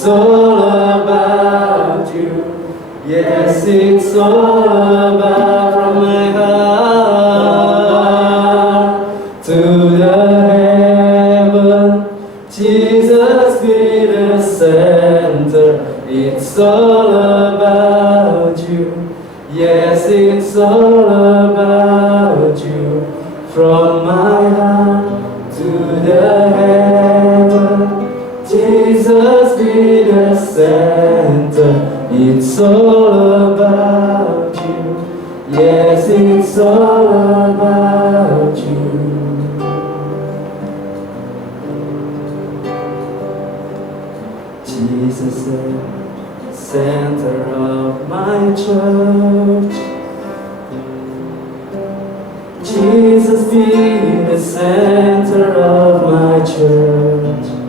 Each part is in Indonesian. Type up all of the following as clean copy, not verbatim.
It's all about you. Yes, it's all about from my heart to the heaven. Jesus be the center. It's all about you. Yes, it's all about you. From my heart to the heaven. Jesus be the center. It's all about you. Yes, it's all about you. Jesus the center of my church. Jesus be the center of my church.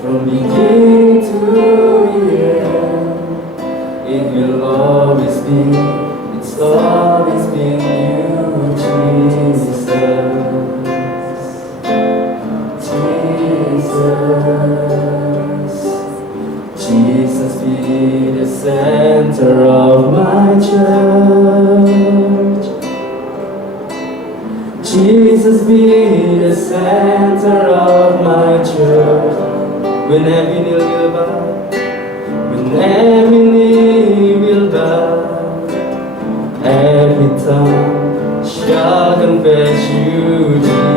From beginning to the end, it will always be, it's always been you, Jesus. Jesus be the center of my church. Jesus be the center of my church. When every knee will bow, when every knee will bow, every tongue shall confess you, Jesus.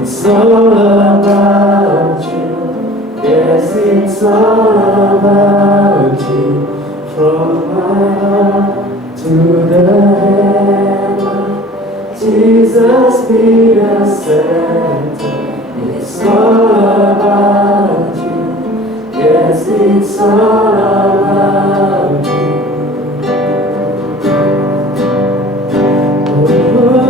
It's all about you. Yes, it's all about you. From my heart to the heaven, Jesus be the center. It's all about you. Yes, it's all about you. Oh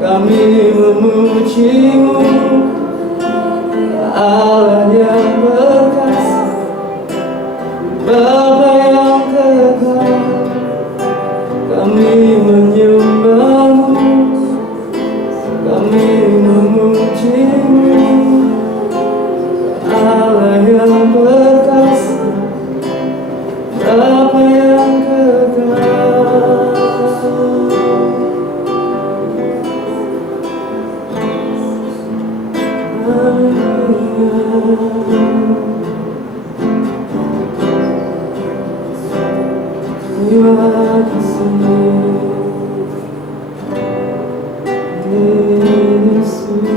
kami memujimu, Allah yang berkasih, Bapa yang kekal, kami menyembahmu, kami memujimu, Allah yang berkasih, Bapa yang kekal. Terima kasih Yesus.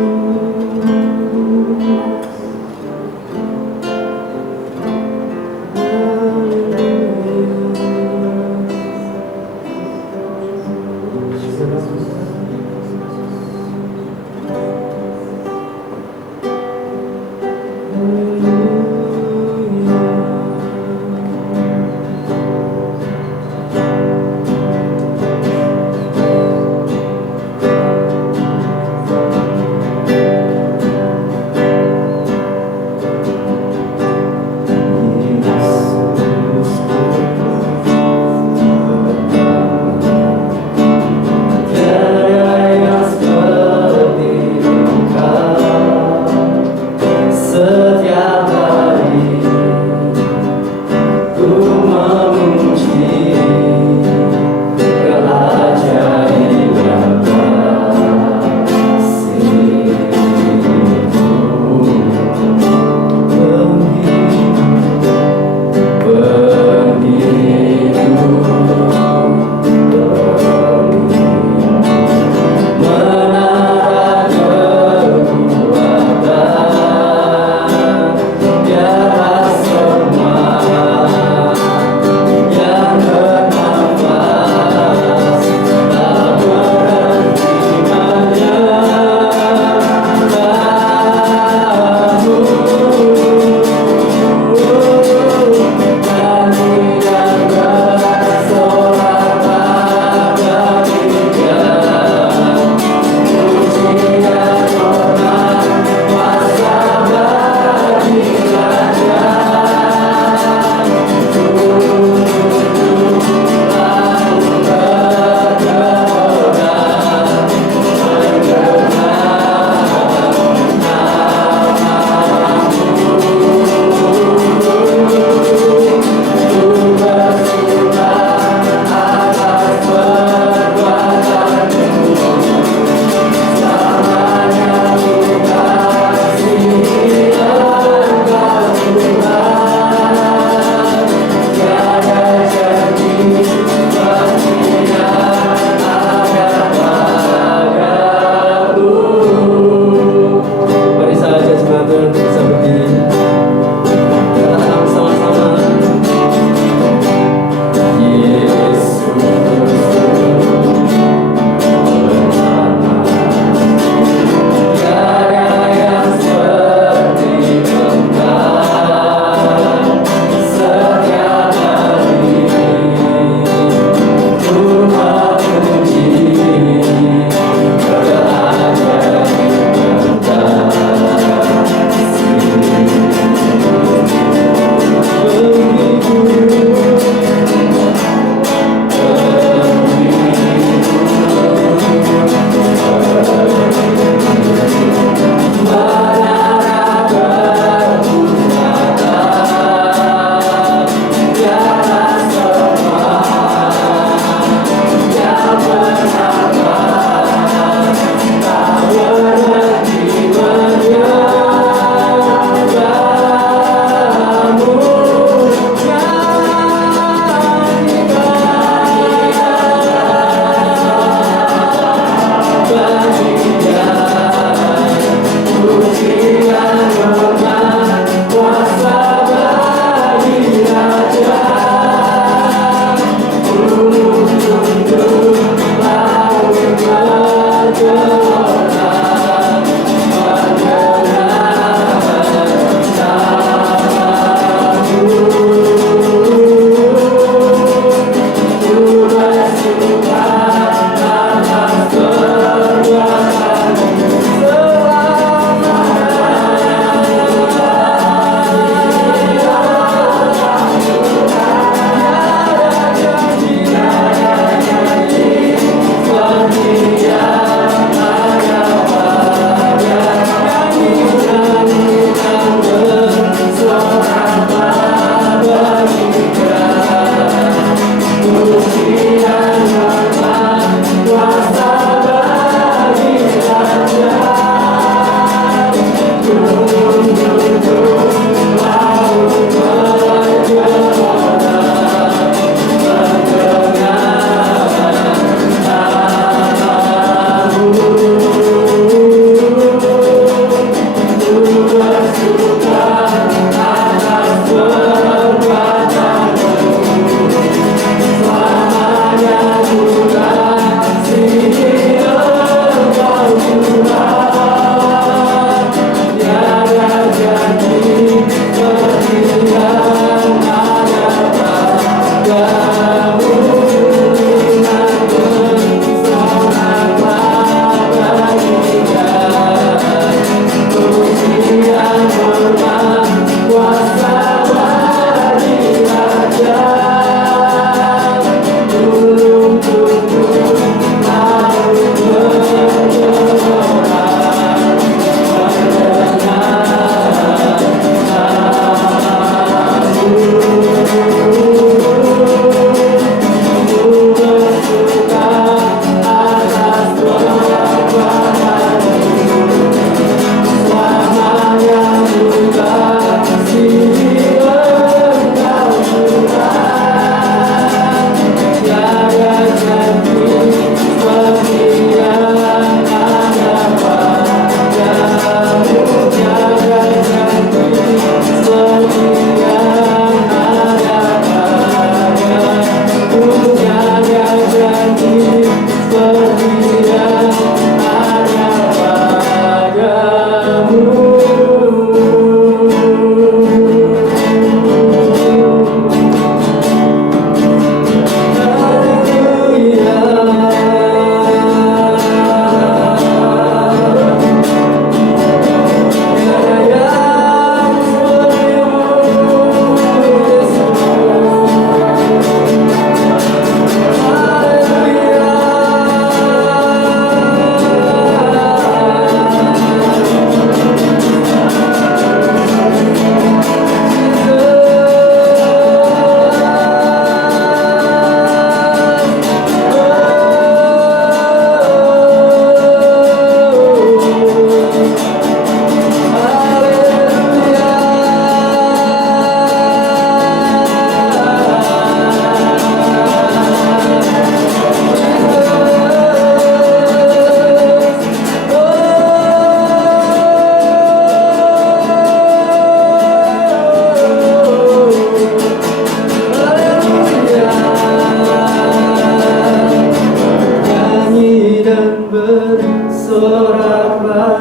bersoraklah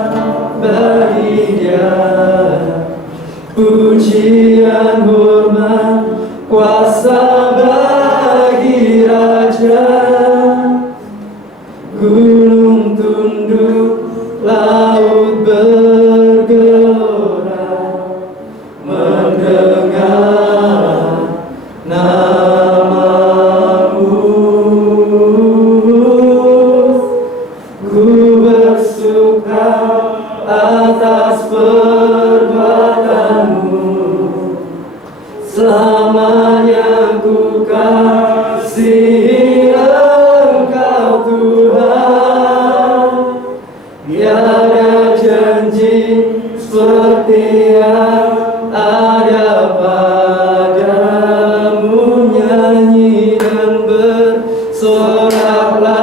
bagi Dia. Pujian, hormat, kuasa bagi Raja. Gunung tunduk, laut bergelora mendengar namamu. Ku bersuka atas perbuatanmu, selamanya ku kasihi Engkau Tuhan. Tiada janji seperti yang ada padamu. Nyanyi dan bersoraklah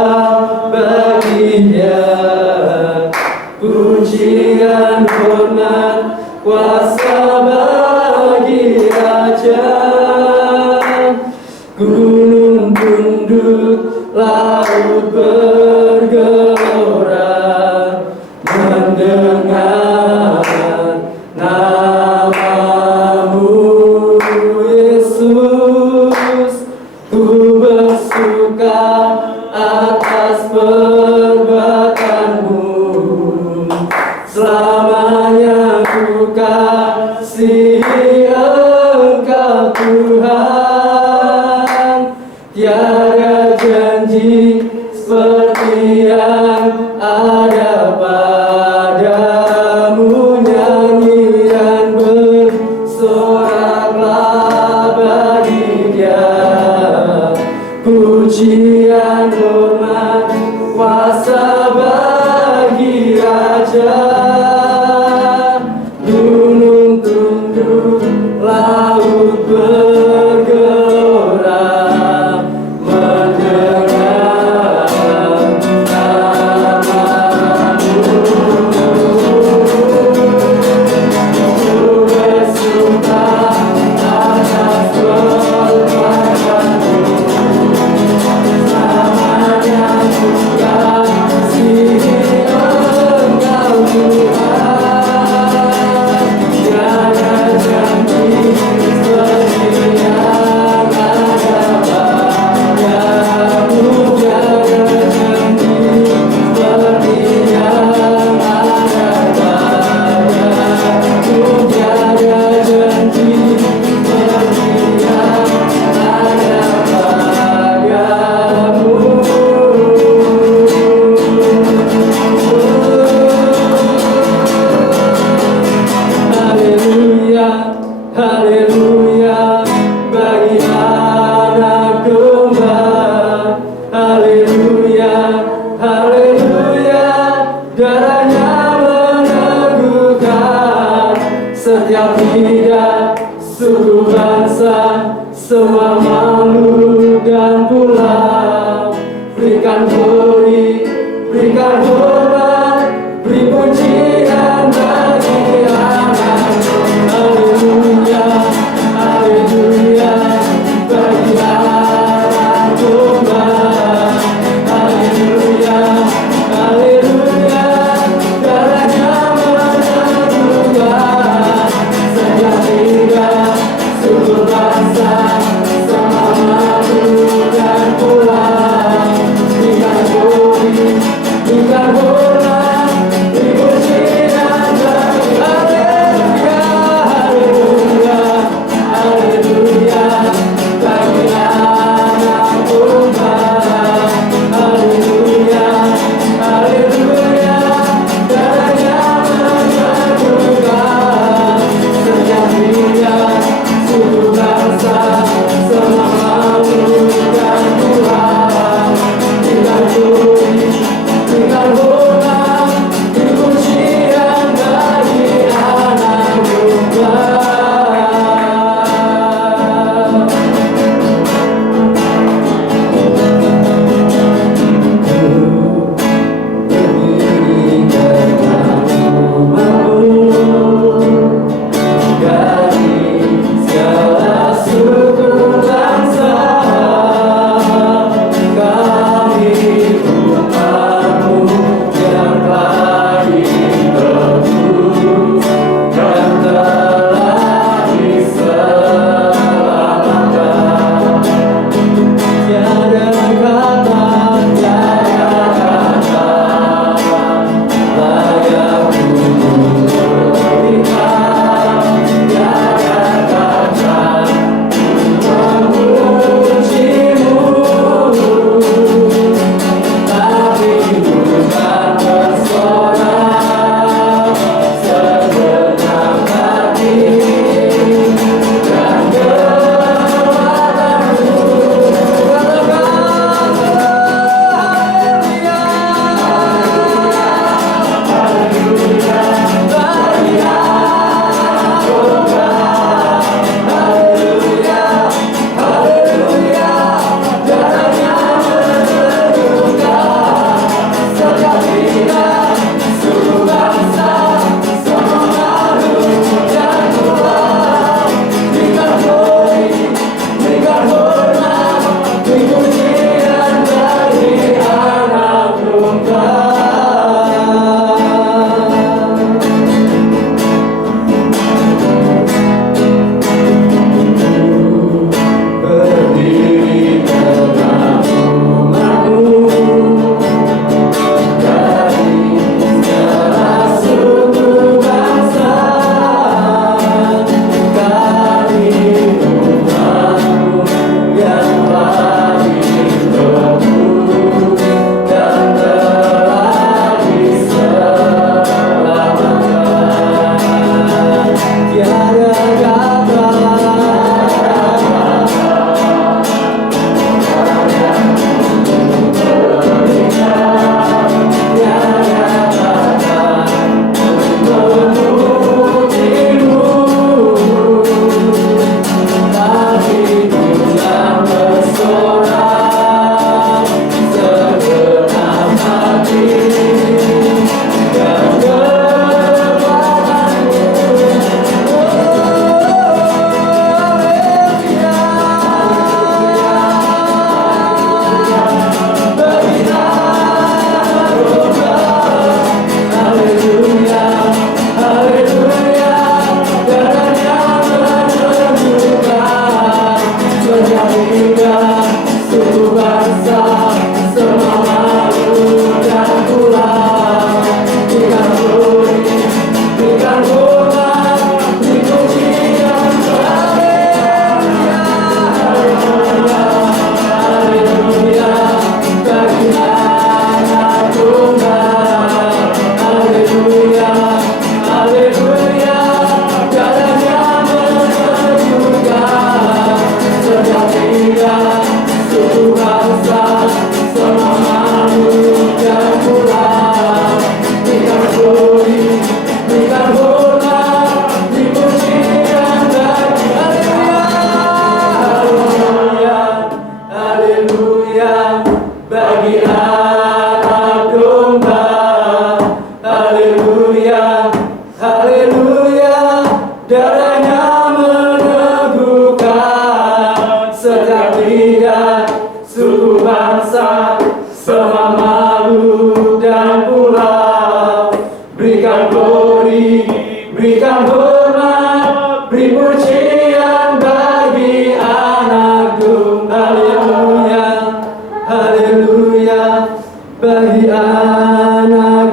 bagi Dia. Pujian, hormat, kuasa bagi Raja. Gunung tunduk, laut bergelora mendengar namamu. Yesus, ku bersuka atas perbuatanmu, selamanya ku kasihi Engkau Tuhan. Tiada janji seperti yang ada padamu. Nyanyi dan bersoraklah bagi Dia. Pujian, hormat, kuasa bagi Raja. Gunung tunduk, laut bergelora mendengar namamu. Ku bersuka atas perbuatanmu, selamanya ku kasihi Engkau Tuhan. Tiada janji seperti yang ada padamu. Tiada janji seperti yang ada padamu. Tiada janji seperti yang ada padamu. Haleluya, haleluya, bagi anak domba. Haleluya, haleluya, darahnya meneguhkan setiap lidah, suku bangsa, semua makhluk dan pulau. Berikan glory, berikan hormat, beri pujian bagi anak. Haleluya, haleluya, bagi anak domba. Haleluya, haleluya, darahnya meneguhkan setiap lidah, suku bangsa, semua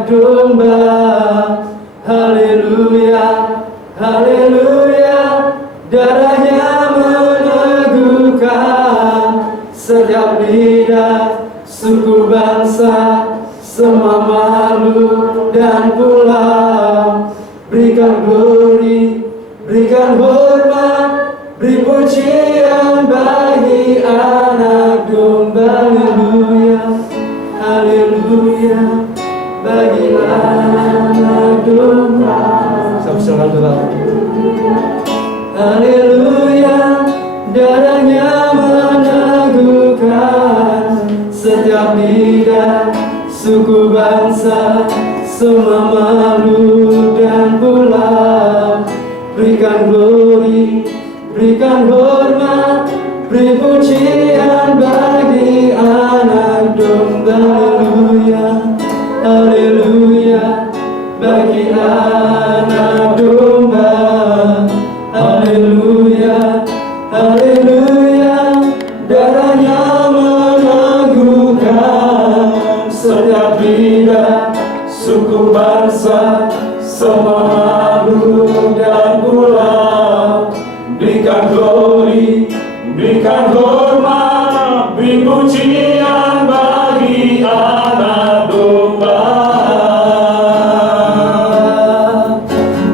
anak domba. Haleluya, haleluya, darahnya meneguhkan setiap lidah, suku bangsa, semua makhluk dan pulau. Berikan glory, berikan hormat, beri pujian bagi anak domba. Haleluya, haleluya, bagi anak domba. Sama-sama berlaku. Haleluya, darahnya meneguhkan setiap lidah, suku bangsa, semua makhluk dan pulau. Berikan glory, berikan hormat, beri pujian bagi anak domba. Haleluya, haleluya, bagi anak domba. Haleluya, haleluya, darahnya meneguhkan setiap lidah, suku bangsa, semua makhluk dan pulau. Berikan glory, berikan hormat, beri pujian bagi anak domba.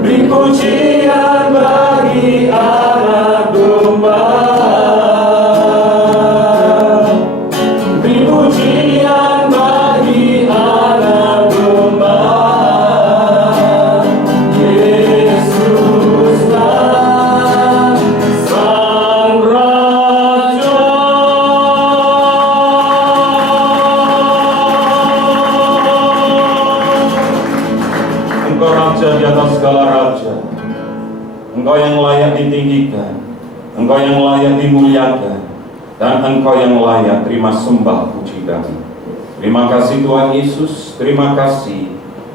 Beri pujian bagi anak domba. Beri pujian bagi anak domba. Yesuslah Sang Raja. Engkau Raja di atas segala raja. Engkau yang layak ditinggikan, Engkau yang layak dimuliakan, dan Engkau yang layak terima sembah puji kami. Terima kasih Tuhan Yesus, terima kasih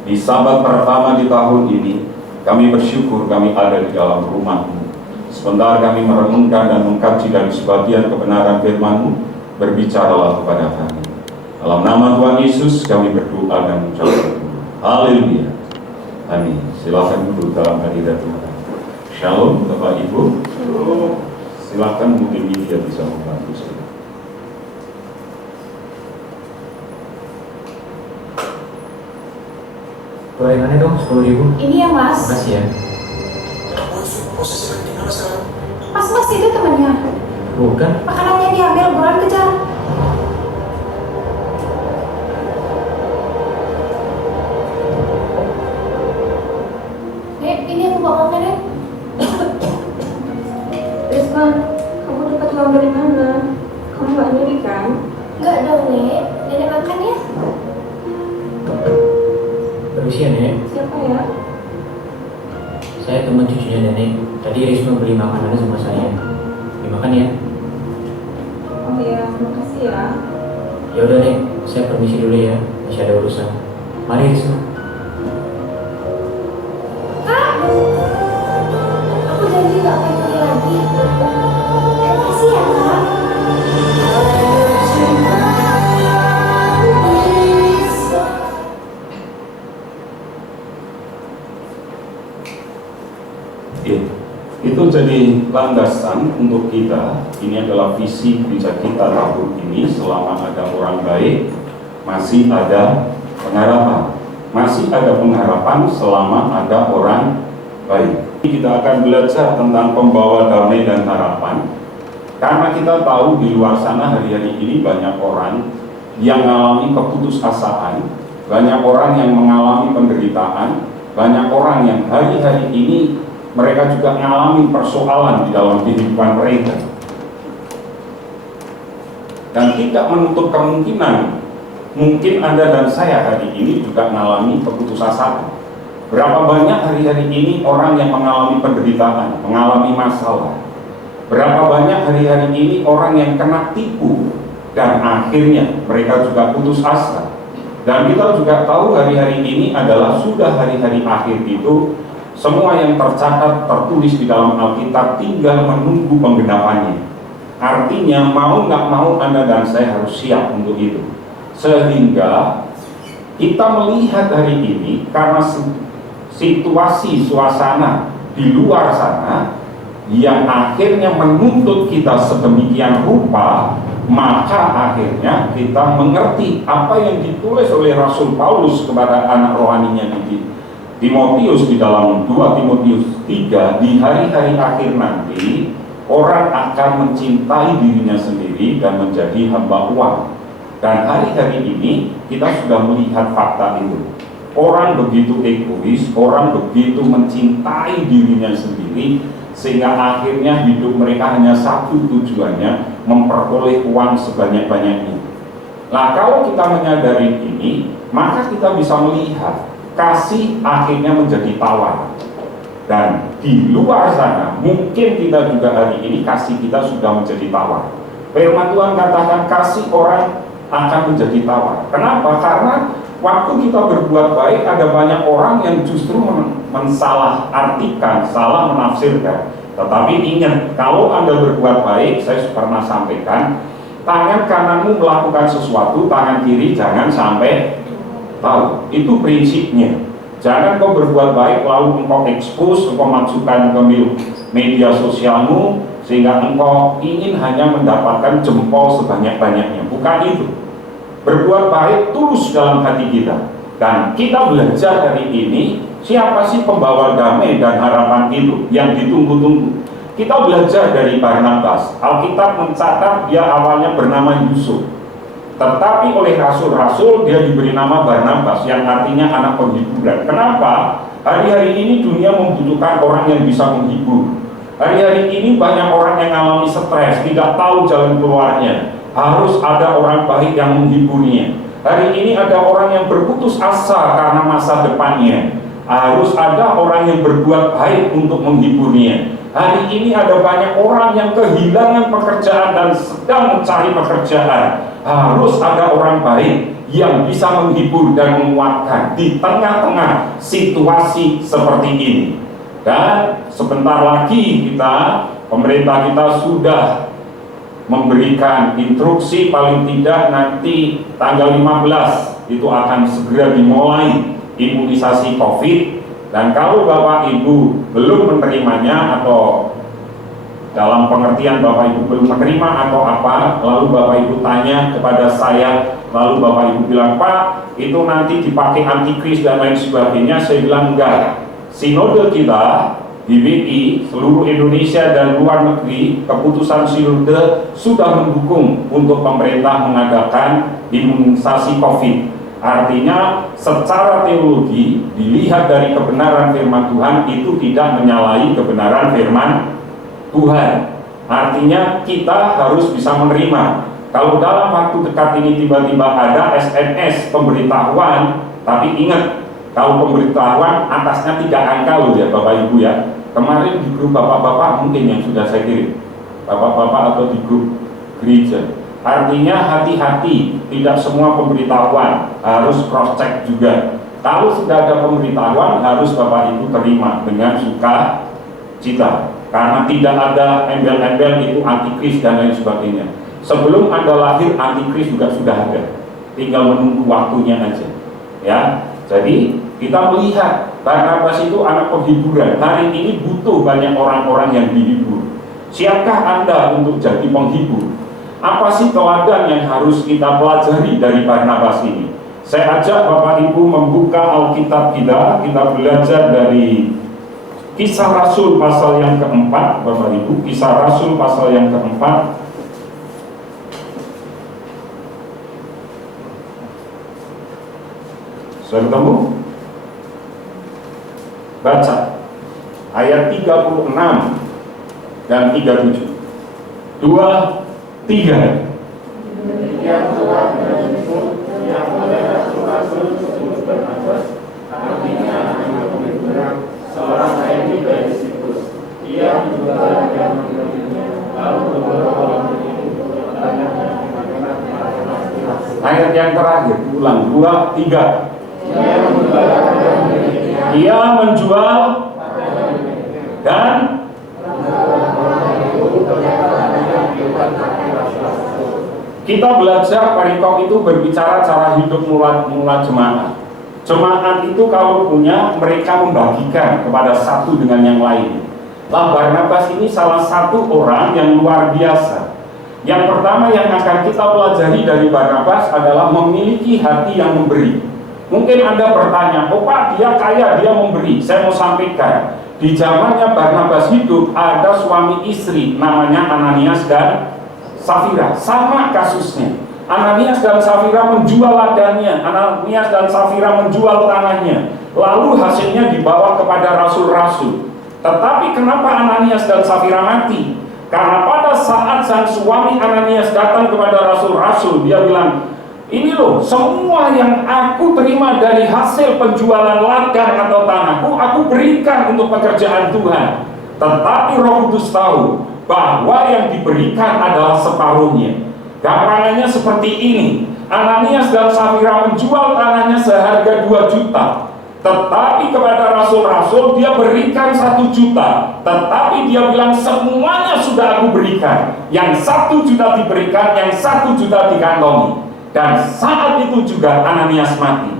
di Sabat pertama di tahun ini. Kami bersyukur kami ada di dalam rumah-Mu. Sebentar kami merenungkan dan mengkaji dari sebagian kebenaran firman-Mu. Berbicaralah kepada kami. Dalam nama Tuhan Yesus kami berdoa dan mengucap syukur. Haleluya. Amin. Silakan duduk dalam hadirat Tuhan. Shalom Bapak Ibu. Silakan mungkin dia bisa membantu saya. Gorengannya dong 10.000. Ini ya Mas. Makasih ya. Posisi lagi di mana sekarang? Mas itu temannya. Bukan. Makanannya diambil, buruan kejar. Nek, ini aku bawakan Nek. Risma, kamu dapat uang dari mana? Kamu nggak nyuri kan? Enggak dong Nek, Nenek makan ya. Permisi ya Nek. Siapa ya? Saya teman cucunya Nenek. Tadi Risma beli makanannya sama saya. Dimakan ya. Oh iya, makasih ya. Ya udah Nek, saya permisi dulu ya. Masih ada urusan. Mari Risma. Aku janji gak akan pergi lagi. Makasih ya Kak. Itu jadi landasan untuk kita. Ini adalah visi gereja kita tahun ini. Selama ada orang baik, masih ada pengharapan. Masih ada pengharapan selama ada orang baik. Kita akan belajar tentang pembawa damai dan harapan. Karena kita tahu di luar sana hari-hari ini banyak orang yang mengalami keputusasaan, banyak orang yang mengalami penderitaan, banyak orang yang hari-hari ini mereka juga mengalami persoalan di dalam kehidupan mereka. Dan tidak menutup kemungkinan mungkin Anda dan saya hari ini juga mengalami keputusasaan. Berapa banyak hari-hari ini orang yang mengalami penderitaan, mengalami masalah. Berapa banyak hari-hari ini orang yang kena tipu dan akhirnya mereka juga putus asa. Dan kita juga tahu hari-hari ini adalah sudah hari-hari akhir itu. Semua yang tercatat, tertulis di dalam Alkitab tinggal menunggu penggenapannya. Artinya mau nggak mau Anda dan saya harus siap untuk itu. Sehingga kita melihat hari ini karena situasi suasana di luar sana yang akhirnya menuntut kita sedemikian rupa, maka akhirnya kita mengerti apa yang ditulis oleh Rasul Paulus kepada anak rohaninya di Timotius di dalam 2 Timotius 3, di hari-hari akhir nanti orang akan mencintai dirinya sendiri dan menjadi hamba uang. Dan hari-hari ini kita sudah melihat fakta itu. Orang begitu egois, orang begitu mencintai dirinya sendiri, sehingga akhirnya hidup mereka hanya satu tujuannya, memperoleh uang sebanyak-banyaknya. Nah, kalau kita menyadari ini, maka kita bisa melihat kasih akhirnya menjadi tawar. Dan di luar sana, mungkin kita juga hari ini kasih kita sudah menjadi tawar. Firman Tuhan katakan kasih orang akan menjadi tawar. Kenapa? Karena waktu kita berbuat baik, ada banyak orang yang justru mensalah artikan, salah menafsirkan. Tetapi ingat, kalau Anda berbuat baik, saya pernah sampaikan, tangan kananmu melakukan sesuatu, tangan kiri jangan sampai tahu. Itu prinsipnya. Jangan kau berbuat baik lalu engkau expose, engkau masukkan ke media sosialmu sehingga engkau ingin hanya mendapatkan jempol sebanyak-banyaknya. Bukan itu. Berbuat baik tulus dalam hati kita. Dan kita belajar hari ini, siapa sih pembawa damai dan harapan itu yang ditunggu-tunggu. Kita belajar dari Barnabas. Alkitab mencatat dia awalnya bernama Yusuf, tetapi oleh rasul-rasul dia diberi nama Barnabas, yang artinya anak penghiburan. Kenapa? Hari-hari ini dunia membutuhkan orang yang bisa menghibur. Hari-hari ini banyak orang yang mengalami stres, tidak tahu jalan keluarnya. Harus ada orang baik yang menghiburnya. Hari ini ada orang yang berputus asa karena masa depannya. Harus ada orang yang berbuat baik untuk menghiburnya. Hari ini ada banyak orang yang kehilangan pekerjaan dan sedang mencari pekerjaan. Harus ada orang baik yang bisa menghibur dan menguatkan di tengah-tengah situasi seperti ini. Dan sebentar lagi pemerintah kita sudah memberikan instruksi, paling tidak nanti tanggal 15 itu akan segera dimulai imunisasi COVID. Dan kalau Bapak Ibu belum menerimanya, atau dalam pengertian Bapak Ibu belum menerima atau apa, lalu Bapak Ibu tanya kepada saya, lalu Bapak Ibu bilang, Pak, itu nanti dipakai antikris dan lain sebagainya, saya bilang enggak. Sinode kita BBI, seluruh Indonesia dan luar negeri, keputusan sinode sudah mendukung untuk pemerintah mengadakan imunisasi COVID. Artinya secara teologi dilihat dari kebenaran firman Tuhan itu tidak menyalahi kebenaran firman Tuhan. Artinya kita harus bisa menerima. Kalau dalam waktu dekat ini tiba-tiba ada SMS pemberitahuan, tapi ingat, kalau pemberitahuan atasnya 3 angka loh ya Bapak Ibu ya. Kemarin di grup bapak-bapak mungkin yang sudah saya kirim, bapak-bapak atau di grup gereja. Artinya hati-hati, tidak semua pemberitahuan, harus cross check juga. Kalau sudah ada pemberitahuan, harus Bapak Ibu terima dengan sukacita, karena tidak ada embel-embel itu antikris dan lain sebagainya. Sebelum Anda lahir, antikris juga sudah ada, tinggal menunggu waktunya aja ya. Jadi kita melihat Barnabas itu anak penghiburan. Hari ini butuh banyak orang-orang yang dihibur. Siapkah Anda untuk jadi penghibur? Apa sih teladan yang harus kita pelajari dari Barnabas ini? Saya ajak Bapak Ibu membuka Alkitab kita belajar dari Kisah Rasul pasal yang keempat, Bapak Ibu, Kisah Rasul pasal yang keempat. Sudah ketemu? Baca ayat 36 dan 37. 2, 3. Yang telah menentu, yang oleh rasul-rasul disebut Barnabas, artinya anak penghiburan, seorang lain juga disebut. Ia juga yang mengenalinya, lalu beberapa orang itu bertanya, ayat yang terakhir, ulang 2, 3. Ia menjual dan Kita belajar perikop itu berbicara cara hidup mula jemaat. Jemaat itu kalau punya, mereka membagikan kepada satu dengan yang lain. Lah Barnabas ini salah satu orang yang luar biasa. Yang pertama yang akan kita pelajari dari Barnabas adalah memiliki hati yang memberi. Mungkin Anda bertanya, oh Pak, dia kaya, dia memberi. Saya mau sampaikan, di zamannya Barnabas hidup, ada suami istri namanya Ananias dan Safira. Sama kasusnya. Ananias dan Safira menjual ladangnya, Ananias dan Safira menjual tanahnya, lalu hasilnya dibawa kepada rasul-rasul. Tetapi kenapa Ananias dan Safira mati? Karena pada saat sang suami Ananias datang kepada rasul-rasul, dia bilang, ini loh, semua yang aku terima dari hasil penjualan ladang atau tanahku, aku berikan untuk pekerjaan Tuhan. Tetapi Roh Kudus tahu bahwa yang diberikan adalah separuhnya. Gambarannya seperti ini. Ananias dan Safira menjual tanahnya seharga 2 juta. Tetapi kepada rasul-rasul dia berikan 1 juta. Tetapi dia bilang semuanya sudah aku berikan. Yang 1 juta diberikan, yang 1 juta dikantongi. Dan saat itu juga Ananias mati.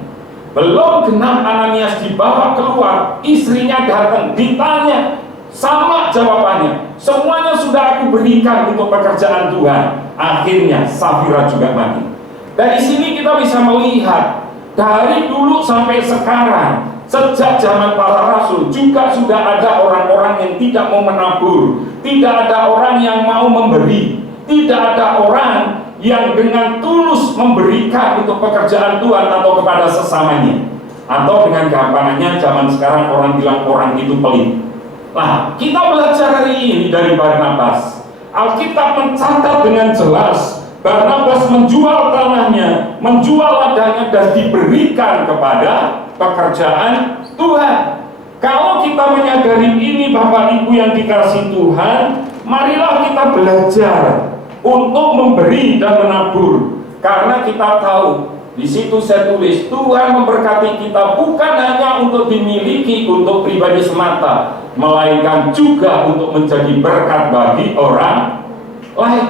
Belum genap Ananias dibawa keluar, istrinya datang, ditanya, sama jawabannya, semuanya sudah aku berikan untuk pekerjaan Tuhan. Akhirnya Safira juga mati. Dari sini kita bisa melihat, dari dulu sampai sekarang, sejak zaman para rasul juga sudah ada orang-orang yang tidak mau menabur, tidak ada orang yang mau memberi, tidak ada orang yang dengan tulus memberikan untuk pekerjaan Tuhan atau kepada sesamanya. Atau dengan gampangannya zaman sekarang orang bilang orang itu pelit. Nah, kita belajar hari ini dari Barnabas. Alkitab mencatat dengan jelas Barnabas menjual tanahnya, menjual ladangnya dan diberikan kepada pekerjaan Tuhan. Kalau kita menyadari ini Bapak Ibu yang dikasihi Tuhan, marilah kita belajar untuk memberi dan menabur. Karena kita tahu, di situ saya tulis, Tuhan memberkati kita bukan hanya untuk dimiliki untuk pribadi semata, melainkan juga untuk menjadi berkat bagi orang lain.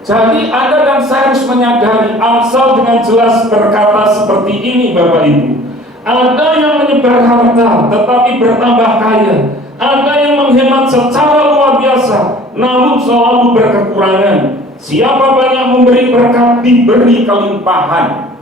Jadi Anda dan saya harus menyadari, Amsal dengan jelas berkata seperti ini Bapak Ibu. Ada yang menyebar harta tetapi bertambah kaya, ada yang menghemat secara luar biasa namun selalu berkekurangan. Siapa banyak memberi berkat, diberi kelimpahan.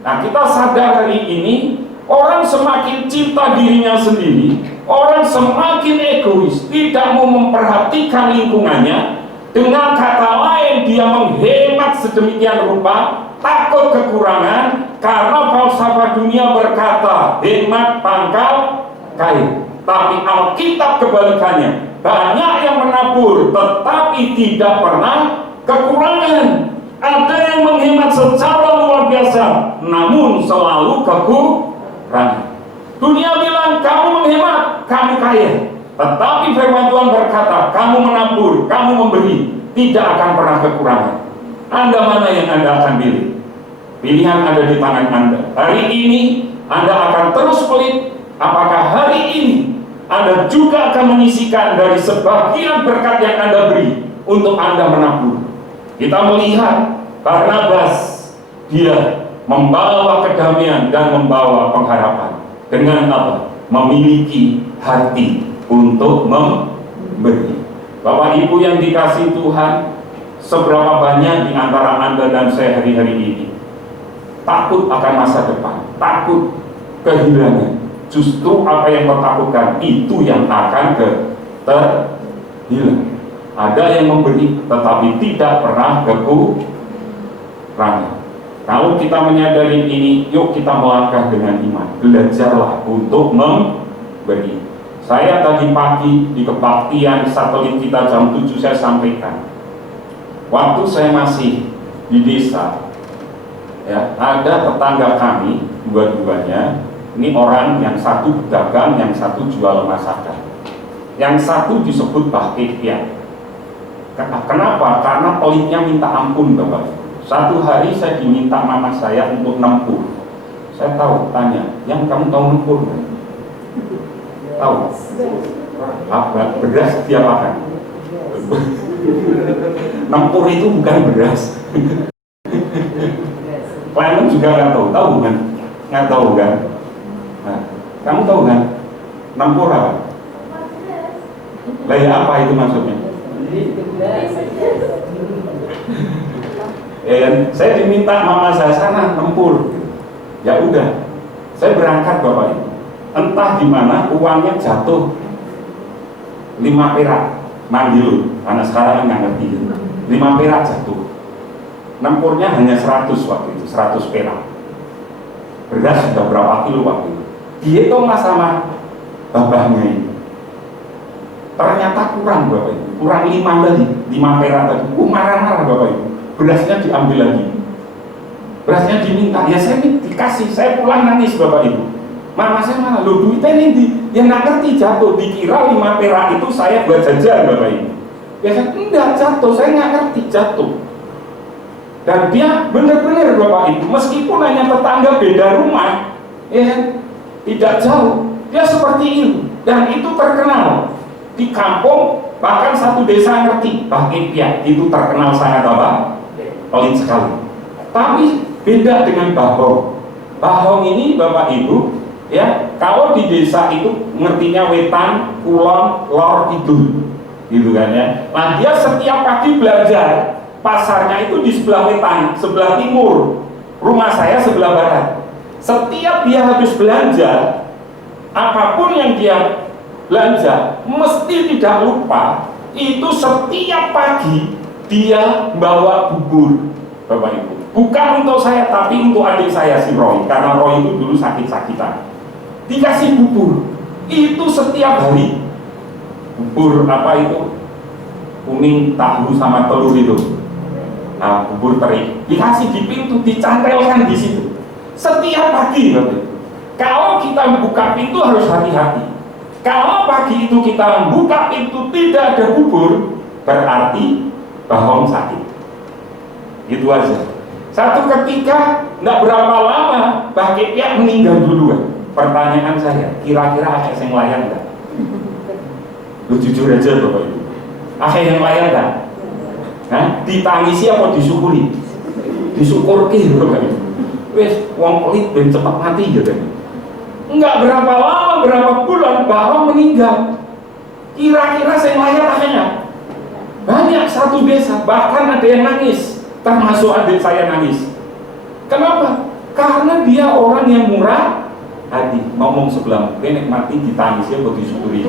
Nah, kita sadar hari ini orang semakin cinta dirinya sendiri, orang semakin egois, tidak mau memperhatikan lingkungannya. Dengan kata lain, dia menghemat sedemikian rupa, takut kekurangan, karena falsafah dunia berkata hemat pangkal kaya. Tapi Alkitab kebalikannya, banyak yang menabur tetapi tidak pernah kekurangan. Ada yang menghemat secara luar biasa namun selalu kekurangan. Dunia bilang kamu menghemat, kamu kaya. Tetapi firman Tuhan berkata, kamu menabur, kamu memberi, tidak akan pernah kekurangan. Anda mana yang Anda akan pilih? Pilihan ada di tangan Anda. Hari ini Anda akan terus pelit. Apakah hari ini Anda juga akan menyisihkan dari sebagian berkat yang Anda beri untuk Anda menabur? Kita melihat Barnabas, dia membawa kedamaian dan membawa pengharapan. Dengan apa? Memiliki hati untuk memberi. Bapak Ibu yang dikasihi Tuhan, seberapa banyak di antara Anda dan saya hari-hari ini takut akan masa depan, takut kehilangan. Justru apa yang kau takutkan itu yang akan terhilang. Ada yang memberi tetapi tidak pernah kekurangan. Kalau kita menyadari ini, yuk kita melangkah dengan iman. Belajarlah untuk memberi. Saya tadi pagi di kebaktian satelit kita jam 7 saya sampaikan. Waktu saya masih di desa, ya, ada tetangga kami dua-duanya. Ini orang yang satu pedagang, yang satu jual masakan. Yang satu disebut bahketia. Kenapa? Karena pelitnya minta ampun Bapak. Satu hari saya diminta mama saya untuk nempur. Saya tahu, tanya, yang kamu tahu nempur? Tahu? Beras dia makan. Nempur itu bukan beras. Clement juga nggak tahu kan? Nggak tahu kan? Nah, kamu tahu kan? Nempur apa? Lah ya apa itu maksudnya? Ya kan? Saya diminta mama saya sana nempur. Ya udah, saya berangkat Bapak Ibu. Entah di mana uangnya jatuh 5 perak. Mandi loh, anak sekarang nggak ngerti. 5 perak jatuh. Nempurnya hanya 100 waktu itu, 100 perak. Beras sudah berapa kilo waktu itu? Dihitung lah sama babahnya ini. Ternyata kurang Bapak Ibu, kurang 5 lagi, 5 perak tadi. Marah-marah Bapak Ibu. Berasnya diambil lagi. Berasnya diminta, ya saya dikasih, saya pulang nangis Bapak Ibu. Mama saya malah, lo duitnya ini ya nggak ngerti jatuh, dikira 5 perak itu saya buat jajan Bapak Ibu. Ya saya enggak jatuh, saya nggak ngerti jatuh. Dan dia benar-benar Bapak Ibu, meskipun hanya tetangga beda rumah, ya tidak jauh, dia seperti ini. Dan itu terkenal di kampung, bahkan satu desa ngerti, Bahkepia itu terkenal sangat apa? Pelit sekali. Tapi beda dengan Bahong. Bahong ini Bapak Ibu, ya kalau di desa itu ngertinya wetan, kulon, lor, kidul, gitu kan ya. Nah dia setiap pagi belajar, pasarnya itu di sebelah wetan, sebelah timur, rumah saya sebelah barat. Setiap dia habis belanja, apapun yang dia belanja, mesti tidak lupa itu setiap pagi dia bawa bubur Bapak Ibu. Bukan untuk saya, tapi untuk adik saya si Roy, karena Roy itu dulu sakit-sakitan. Dikasih bubur, itu setiap hari. Bubur apa itu? Kuning, tahu sama telur itu. Nah, bubur teri. Dikasih di pintu, dicantelkan di situ. Setiap pagi, Bapak Ibu. Kalau kita buka pintu harus hati-hati. Kalau pagi itu kita buka pintu tidak ada bubur, berarti Bahong sakit. Itu aja. Satu ketika, tidak berapa lama, Bahkepia meninggal duluan. Pertanyaan saya, kira-kira akeh yang layak enggak? Lu jujur aja Bapak Ibu. Akeh yang layak enggak? Nah, ditangisi apa disyukuri? Disyukurki Bapak Ibu. Wes, wong pelit ben cepat mati gitu. Enggak berapa lama, berapa bulan, Bahong meninggal. Kira-kira yang layak akhirnya? Banyak satu desa, bahkan ada yang nangis. Termasuk adik saya nangis. Kenapa? Karena dia orang yang murah hati. Ngomong sebelah nenek mati ditangisnya buat disyukuri.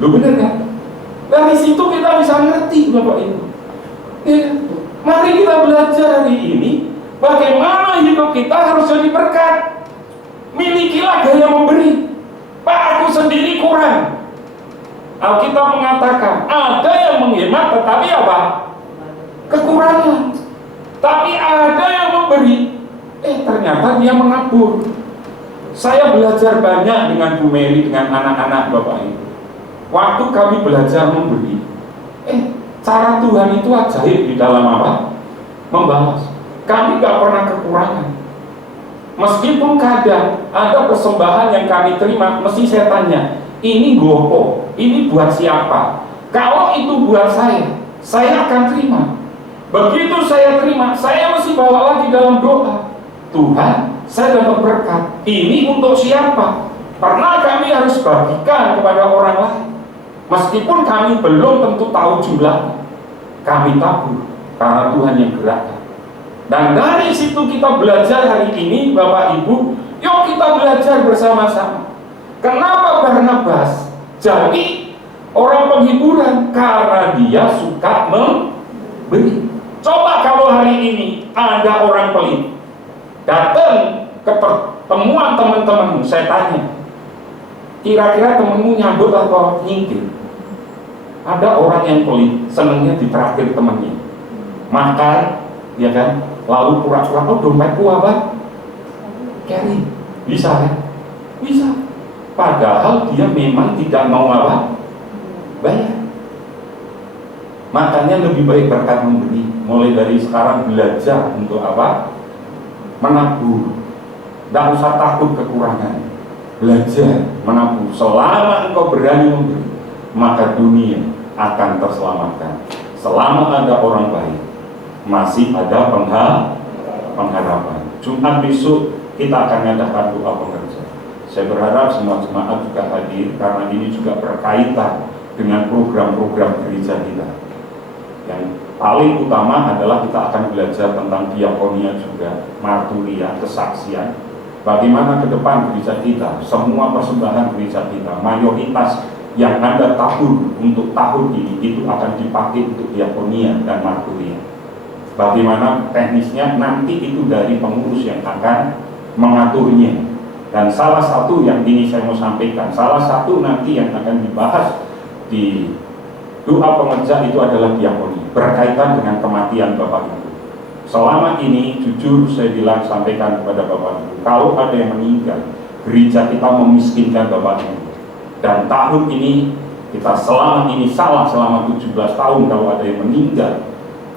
Lu bener kan? Dari situ kita bisa ngerti Bapak Ibu. Ya, mari kita belajar hari ini bagaimana hidup kita harus jadi berkat. Milikilah gaya memberi. Pak, aku sendiri kurang. Alkitab mengatakan ada yang menghemat tetapi apa? Kekurangan. Tapi ada yang memberi, ternyata dia menabur. Saya belajar banyak dengan Bu Mary, dengan anak-anak Bapak Ibu. Waktu kami belajar memberi, cara Tuhan itu ajaib di dalam apa? Membalas. Kami gak pernah kekurangan. Meskipun kadang ada persembahan yang kami terima, mesti saya tanya, ini gopo, ini buat siapa? Kalau itu buat saya akan terima. Begitu saya terima, saya mesti bawa lagi dalam doa. Tuhan, saya dapat berkat. Ini untuk siapa? Karena kami harus bagikan kepada orang lain. Meskipun kami belum tentu tahu jumlahnya, kami tabur karena Tuhan yang gerakkan. Dan dari situ kita belajar hari ini, Bapak Ibu, yuk kita belajar bersama-sama. Kenapa Barnabas jadi orang penghiburan? Karena dia suka memberi. Coba kalau hari ini ada orang pelit datang ke pertemuan teman-temanmu, saya tanya, kira-kira temanmu nyambut atau nyingkir? Ada orang yang pelit, senangnya ditraktir temannya, makan, ya kan? Lalu pura-pura, oh dompetku apa? Carry, bisa kan? Bisa. Padahal dia memang tidak mau apa? Bayar. Makanya lebih baik berkat memberi. Mulai dari sekarang belajar untuk apa? Menabur. Tidak usah takut kekurangan. Belajar menabur. Selama engkau berani memberi, maka dunia akan terselamatkan. Selama ada orang baik, masih ada pengharapan. Jumat besok kita akan mengadakan doa pengerja. Saya berharap semua jemaat juga hadir, karena ini juga berkaitan dengan program-program gereja kita. Yang paling utama adalah kita akan belajar tentang diakonia juga, marturia, kesaksian. Bagaimana ke depan gereja kita, semua persembahan gereja kita, mayoritas yang Anda tabur untuk tahun ini itu akan dipakai untuk diakonia dan marturia. Bagaimana teknisnya nanti itu dari pengurus yang akan mengaturnya. Dan salah satu yang ini saya mau sampaikan, salah satu nanti yang akan dibahas di doa pengerja itu adalah diakonia, berkaitan dengan kematian Bapak Ibu. Selama ini jujur saya sampaikan kepada Bapak Ibu, kalau ada yang meninggal, gereja kita memiskinkan Bapak Ibu. Dan tahun ini kita selama ini salah selama 17 tahun kalau ada yang meninggal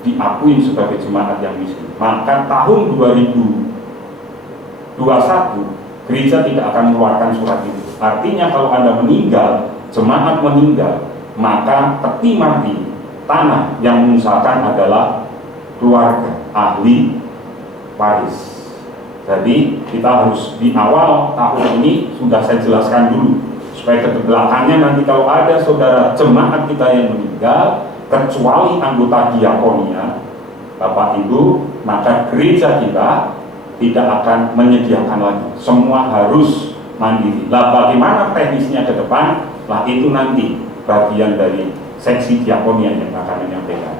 diakui sebagai jemaat yang miskin. Maka tahun 2021 gereja tidak akan mengeluarkan surat itu. Artinya kalau Anda meninggal, jemaat meninggal, maka peti mati tanah yang mengusahakan adalah keluarga, ahli waris. Jadi kita harus di awal tahun ini sudah saya jelaskan dulu, supaya ke belakangnya nanti kalau ada saudara jemaat kita yang meninggal, kecuali anggota diakonia, Bapak Ibu, maka gereja kita tidak akan menyediakan lagi. Semua harus mandiri. Lah bagaimana teknisnya ke depan? Lah itu nanti bagian dari seksi diakonia yang akan menyampaikan.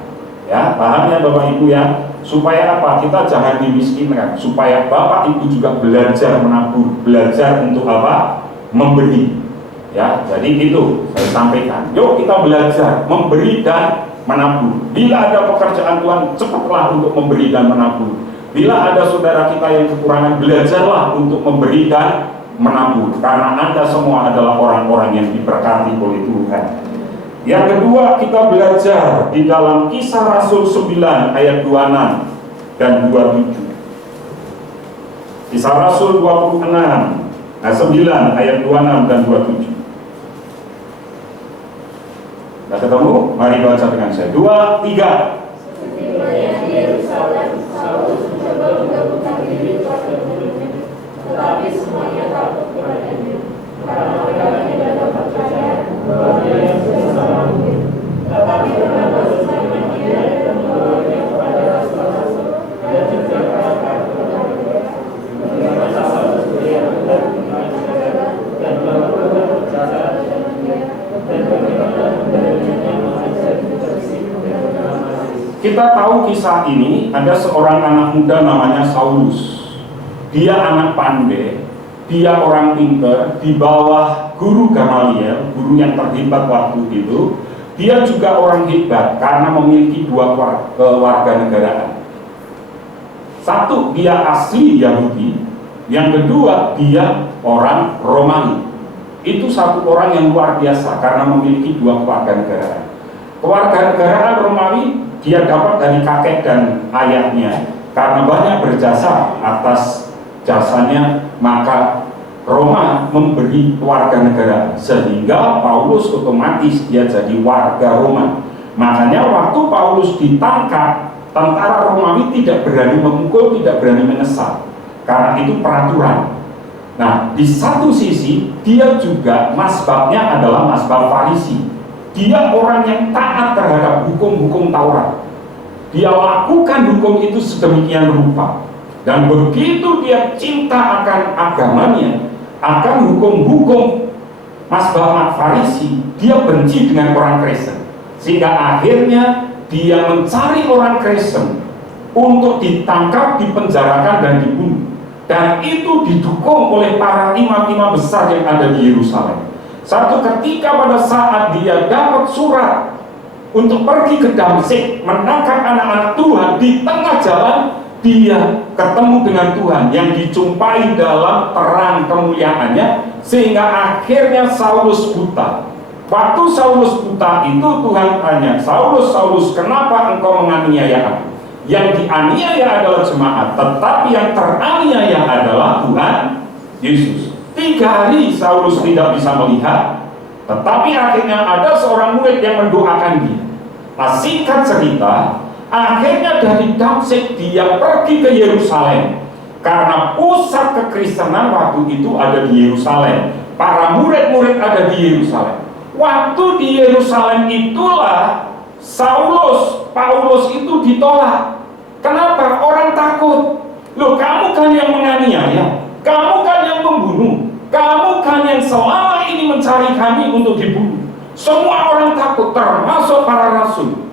Ya, paham ya Bapak Ibu ya? Supaya apa? Kita jangan dimiskinkan. Supaya Bapak Ibu juga belajar menabur, belajar untuk apa? Memberi. Ya, jadi itu saya sampaikan. Yuk kita belajar memberi dan menabur. Bila ada pekerjaan Tuhan, cepatlah untuk memberi dan menabur. Bila ada saudara kita yang kekurangan, belajarlah untuk memberi dan menabur. Karena Anda semua adalah orang-orang yang diberkati oleh Tuhan. Yang kedua, kita belajar di dalam Kisah Rasul 9 ayat 26 dan 27. Kisah Rasul 9 ayat 26 dan 27. Sudah ketemu? Mari baca dengan saya. 2, 3. Tetapi semuanya takut kepadanya, karena mereka tidak dapat percaya bahwa dia yang bersama mungkin. Tetapi karena bersama dia dan membawanya kepada rasul-rasul dan juga kata kepada mereka, bagaimana Paulus dia benar dan melakukan perjalanan dan bagaimana benarnya mengajar bersih dan beramal. Kita tahu kisah ini, ada seorang anak muda namanya Saulus. Dia anak pandai, dia orang pintar, di bawah guru Gamaliel, guru yang terhebat waktu itu. Dia juga orang hebat karena memiliki 2 warga negaraan. Satu, dia asli Yahudi. Yang kedua, dia orang Romawi. Itu satu orang yang luar biasa karena memiliki 2 warga negaraan. Kewarganegaraan Romawi dia dapat dari kakek dan ayahnya, karena banyak berjasa atas jasanya, maka Roma memberi warga negara, sehingga Paulus otomatis dia jadi warga Roma. Makanya waktu Paulus ditangkap, tentara Romawi tidak berani memukul, tidak berani menyesal, karena itu peraturan. Nah, di satu sisi dia juga mazhabnya adalah mazhab Farisi. Dia orang yang taat terhadap hukum-hukum Taurat. Dia lakukan hukum itu sedemikian rupa. Dan begitu dia cinta akan agamanya, akan hukum-hukum mazhab Farisi, dia benci dengan orang Kristen. Sehingga akhirnya dia mencari orang Kristen untuk ditangkap, dipenjarakan dan dibunuh. Dan itu didukung oleh para imam-imam besar yang ada di Yerusalem. Satu ketika pada saat dia dapat surat untuk pergi ke Damsyik menangkap anak-anak Tuhan, di tengah jalan dia ketemu dengan Tuhan yang dijumpai dalam terang kemuliaannya, sehingga akhirnya Saulus buta. Waktu Saulus buta itu Tuhan tanya, Saulus, Saulus, kenapa engkau menganiaya aku? Yang dianiaya adalah jemaat, tetapi yang teraniaya adalah Tuhan Yesus. 3 hari Saulus tidak bisa melihat, Tetapi akhirnya ada seorang murid yang mendoakan dia. Nah, singkat cerita, akhirnya dari Damsyik dia pergi ke Yerusalem. Karena pusat kekristenan waktu itu ada di Yerusalem. Para murid-murid ada di Yerusalem. Waktu di Yerusalem itulah Paulus itu ditolak. Kenapa? Orang takut. Loh, kamu kan yang menganiaya, kamu kan yang membunuh, kamu kan yang selama ini mencari kami untuk dibunuh. Semua orang takut, termasuk para rasul.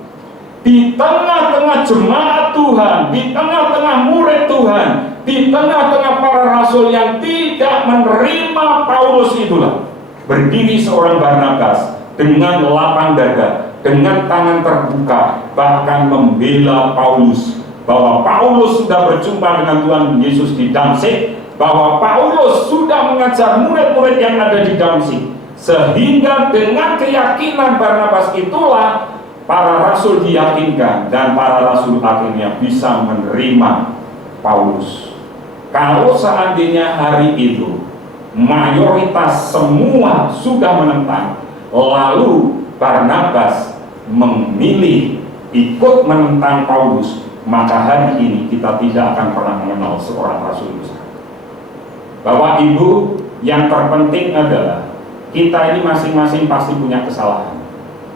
Di tengah-tengah jemaat Tuhan, di tengah-tengah murid Tuhan, di tengah-tengah para rasul yang tidak menerima Paulus itulah berdiri seorang Barnabas dengan lapang dada, dengan tangan terbuka, bahkan membela Paulus, bahwa Paulus sudah berjumpa dengan Tuhan Yesus di Damsyik, bahwa Paulus sudah mengajar murid-murid yang ada di Damsyik, sehingga dengan keyakinan Barnabas itulah para rasul diyakinkan, dan para rasul akhirnya bisa menerima Paulus. Kalau seandainya hari itu mayoritas semua sudah menentang, lalu Barnabas memilih ikut menentang Paulus, maka hari ini kita tidak akan pernah mengenal seorang rasul besar. Bapak Ibu, yang terpenting adalah kita ini masing-masing pasti punya kesalahan.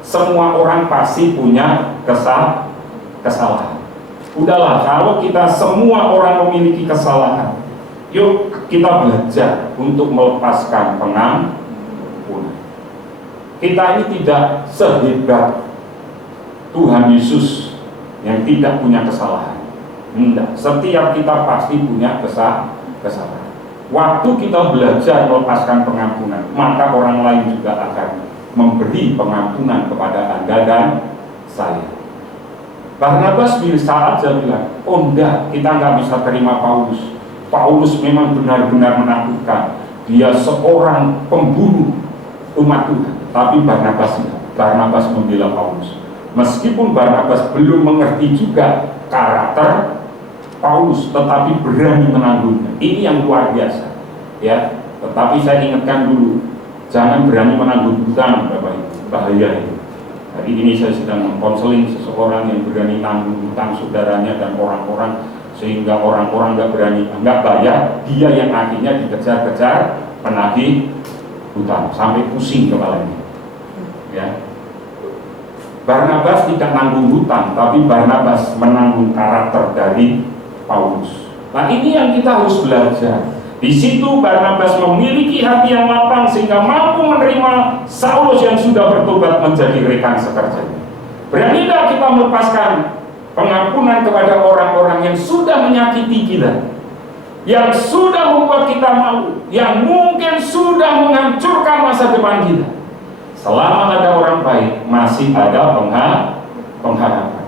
Semua orang pasti punya kesalahan. Udahlah, kalau kita semua orang memiliki kesalahan, yuk kita belajar untuk melepaskan pengampunan. Kita ini tidak sehebat Tuhan Yesus yang tidak punya kesalahan. Tidak, setiap kita pasti punya kesalahan. Waktu kita belajar melepaskan pengampunan, maka orang lain juga akan memberi pengampunan kepada Anda dan saya. Barnabas bisa aja bilang, oh enggak, kita nggak bisa terima Paulus. Paulus memang benar-benar menakutkan. Dia seorang pembunuh umat Tuhan. Tapi Barnabas enggak. Barnabas membela Paulus. Meskipun Barnabas belum mengerti juga karakter Paulus, tetapi berani menanggungnya. Ini yang luar biasa, ya. Tetapi saya ingatkan dulu, jangan berani menanggung hutang, Bapak Ibu, bahaya itu. Hari ini saya sedang mengkonseling seseorang yang berani menanggung hutang saudaranya dan orang-orang, sehingga orang-orang nggak bayar, dia yang akhirnya dikejar-kejar penagih hutang sampai pusing kepalanya. Ya. Barnabas tidak nanggung hutang, tapi Barnabas menanggung karakter dari Paulus. Nah, ini yang kita harus belajar. Di situ Barnabas memiliki hati yang lapang sehingga mampu menerima Saulus yang sudah bertobat menjadi rekan sekerjanya. Beranilah kita melepaskan pengampunan kepada orang-orang yang sudah menyakiti kita, yang sudah membuat kita malu, yang mungkin sudah menghancurkan masa depan kita. Selama ada orang baik, masih ada pengharapan.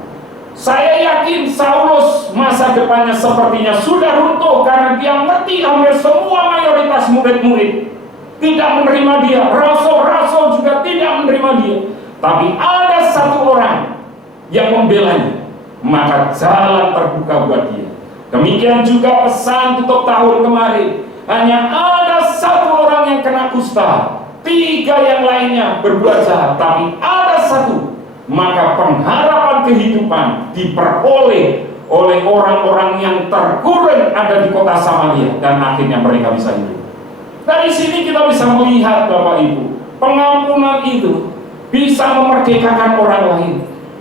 Saya yakin Saulus masa depannya sepertinya sudah runtuh karena dia ngerti hampir semua mayoritas murid-murid tidak menerima dia, rasul-rasul juga tidak menerima dia. Tapi ada satu orang yang membelanya, maka jalan terbuka buat dia. Demikian juga pesan tutup tahun kemarin, hanya ada satu orang yang kena kusta, 3 yang lainnya berbuat jahat, tapi ada satu. Maka pengharapan kehidupan diperoleh oleh orang-orang yang terkurung ada di kota Samaria, dan akhirnya mereka bisa hidup. Dari sini kita bisa melihat, Bapak Ibu, pengampunan itu bisa memerdekakan orang lain.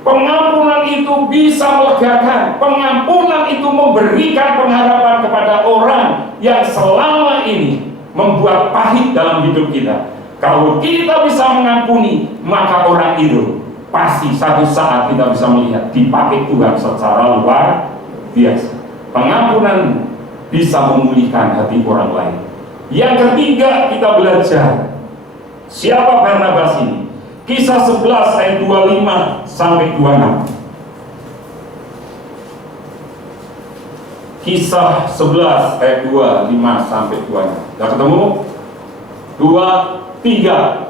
Pengampunan itu bisa melegakan. Pengampunan itu memberikan pengharapan kepada orang yang selama ini membuat pahit dalam hidup kita. Kalau kita bisa mengampuni, maka orang itu pasti satu saat kita bisa melihat dipakai Tuhan secara luar biasa. Pengampunan bisa memulihkan hati orang lain. Yang ketiga, kita belajar siapa Barnabas ini. Kisah 11 ayat 25 sampai 26. Kisah 11 ayat 25 sampai 26. Sudah ketemu? 2, 3.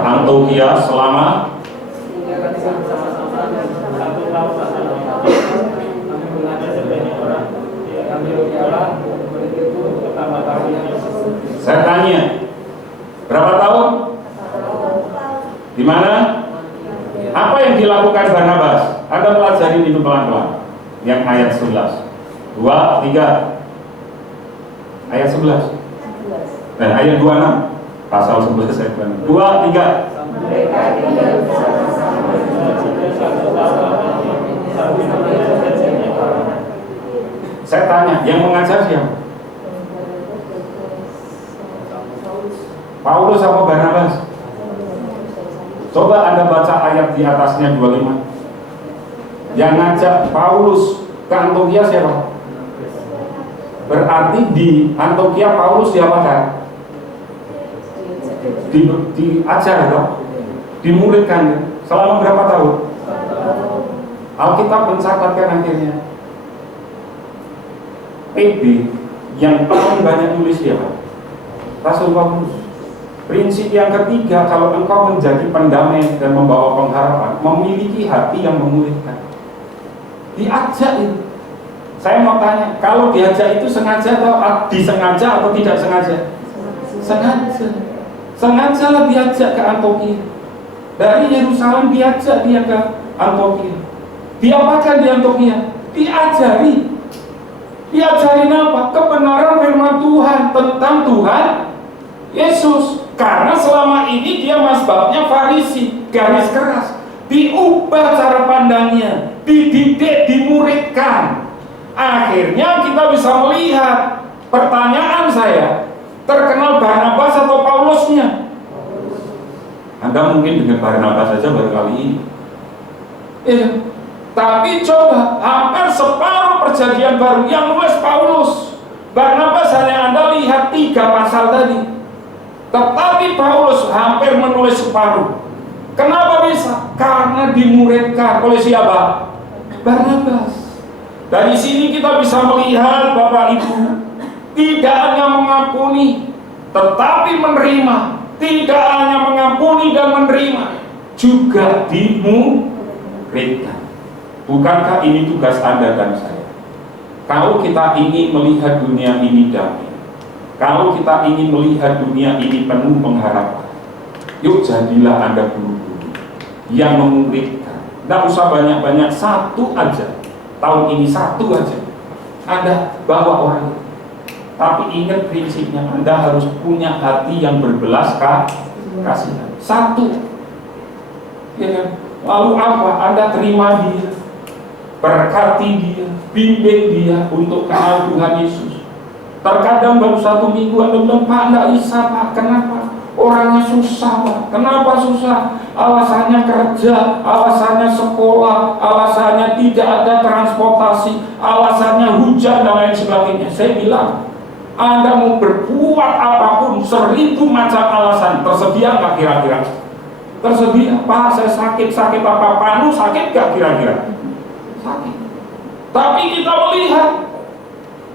Antioquia selama Barnabas. Anda pelajarin itu pelan-pelan. Yang ayat 11. 2, 3. Ayat 11. Dan ayat 26. Pasal 11 ayat 26. 2, 3. Mereka tinggal bersama-sama dengan satu Saya tanya, yang mengajar siapa? Paulus sama Barnabas? Coba Anda baca ayat di atasnya 25. Yang ngajak Paulus ke Antiokhia siapa? Berarti di Antiokhia Paulus diapakan? Diajar atau dimuridkan selama berapa tahun? Alkitab mencatatkan akhirnya PB yang paling banyak tulis siapa? Rasul Paulus. Prinsip yang ketiga, kalau engkau menjadi pendamai dan membawa pengharapan, memiliki hati yang memuridkan. Diajak itu. Saya mau tanya, kalau diajak itu sengaja atau disengaja atau tidak sengaja? Sengaja. Sengaja lah diajak ke Antiokhia. Dari Yerusalem diajak dia ke Antiokhia. Diapakan di Antiokhia? Diajari. Diajarin apa? Kebenaran firman Tuhan tentang Tuhan Yesus. Karena selama ini dia mazhabnya Farisi, garis keras. Diubah cara pandangnya, dididik, dimuridkan. Akhirnya kita bisa melihat. Pertanyaan saya, terkenal Barnabas atau Paulusnya? Anda mungkin dengan Barnabas saja baru kali ini. Tapi coba, hampir separuh perjanjian baru yang nulis Paulus. Barnabas hanya Anda lihat 3 pasal tadi. Tetapi Paulus hampir menulis separuh. Kenapa bisa? Karena dimuridkan oleh siapa? Barnabas. Dari sini kita bisa melihat Bapak Ibu, tidak hanya mengampuni, tetapi menerima. Tidak hanya mengampuni dan menerima, juga dimuridkan. Bukankah ini tugas Anda dan saya? Kalau kita ingin melihat dunia ini damai, kalau kita ingin melihat dunia ini penuh pengharapan, yuk jadilah Anda guru-guru yang memuridkan. Tidak usah banyak-banyak, satu aja. Tahun ini satu aja Anda bawa orang itu. Tapi ingat prinsipnya, Anda harus punya hati yang berbelas kasihan. Satu. Ya kan? Lalu apa? Anda terima dia, berkati dia, bimbing dia untuk kenal Tuhan Yesus. Terkadang baru 1 minggu Anda bilang, Pak, enggak bisa Pak. Kenapa? Orangnya susah Pak. Kenapa susah? Alasannya kerja, alasannya sekolah, alasannya tidak ada transportasi, alasannya hujan dan lain sebagainya. Saya bilang, Anda mau berbuat apapun, 1000 macam alasan, tersedia nggak kira-kira? Tersedia. Pak, saya sakit apa? Panu sakit nggak kira-kira? Sakit. Tapi kita melihat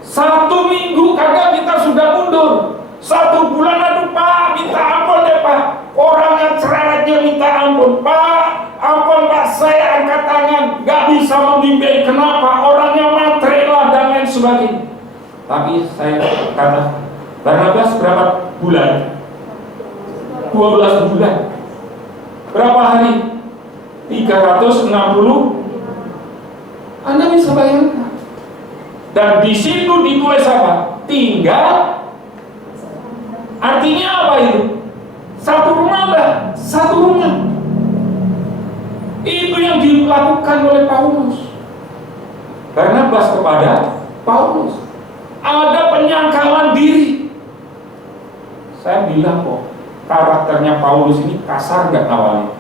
1 minggu kadang kita sudah mundur. 1 bulan, aduh Pak, minta ampun deh Pak. Orang yang ceratnya minta ampun, Pak, ampun Pak, saya angkat tangan, gak bisa membimbing. Kenapa? Orangnya matre lah dan lain sebagainya. Tapi saya kata, Barnabas berapa bulan? 12 bulan. Berapa hari? 360. Anda bisa bayangkan. Dan di situ ditulis apa? Tinggal. Artinya apa itu? Satu rumah enggak? Satu rumah. Itu yang dilakukan oleh Paulus. Barnabas kepada Paulus. Ada penyangkalan diri. Saya bilang kok, karakternya Paulus ini kasar enggak awalnya?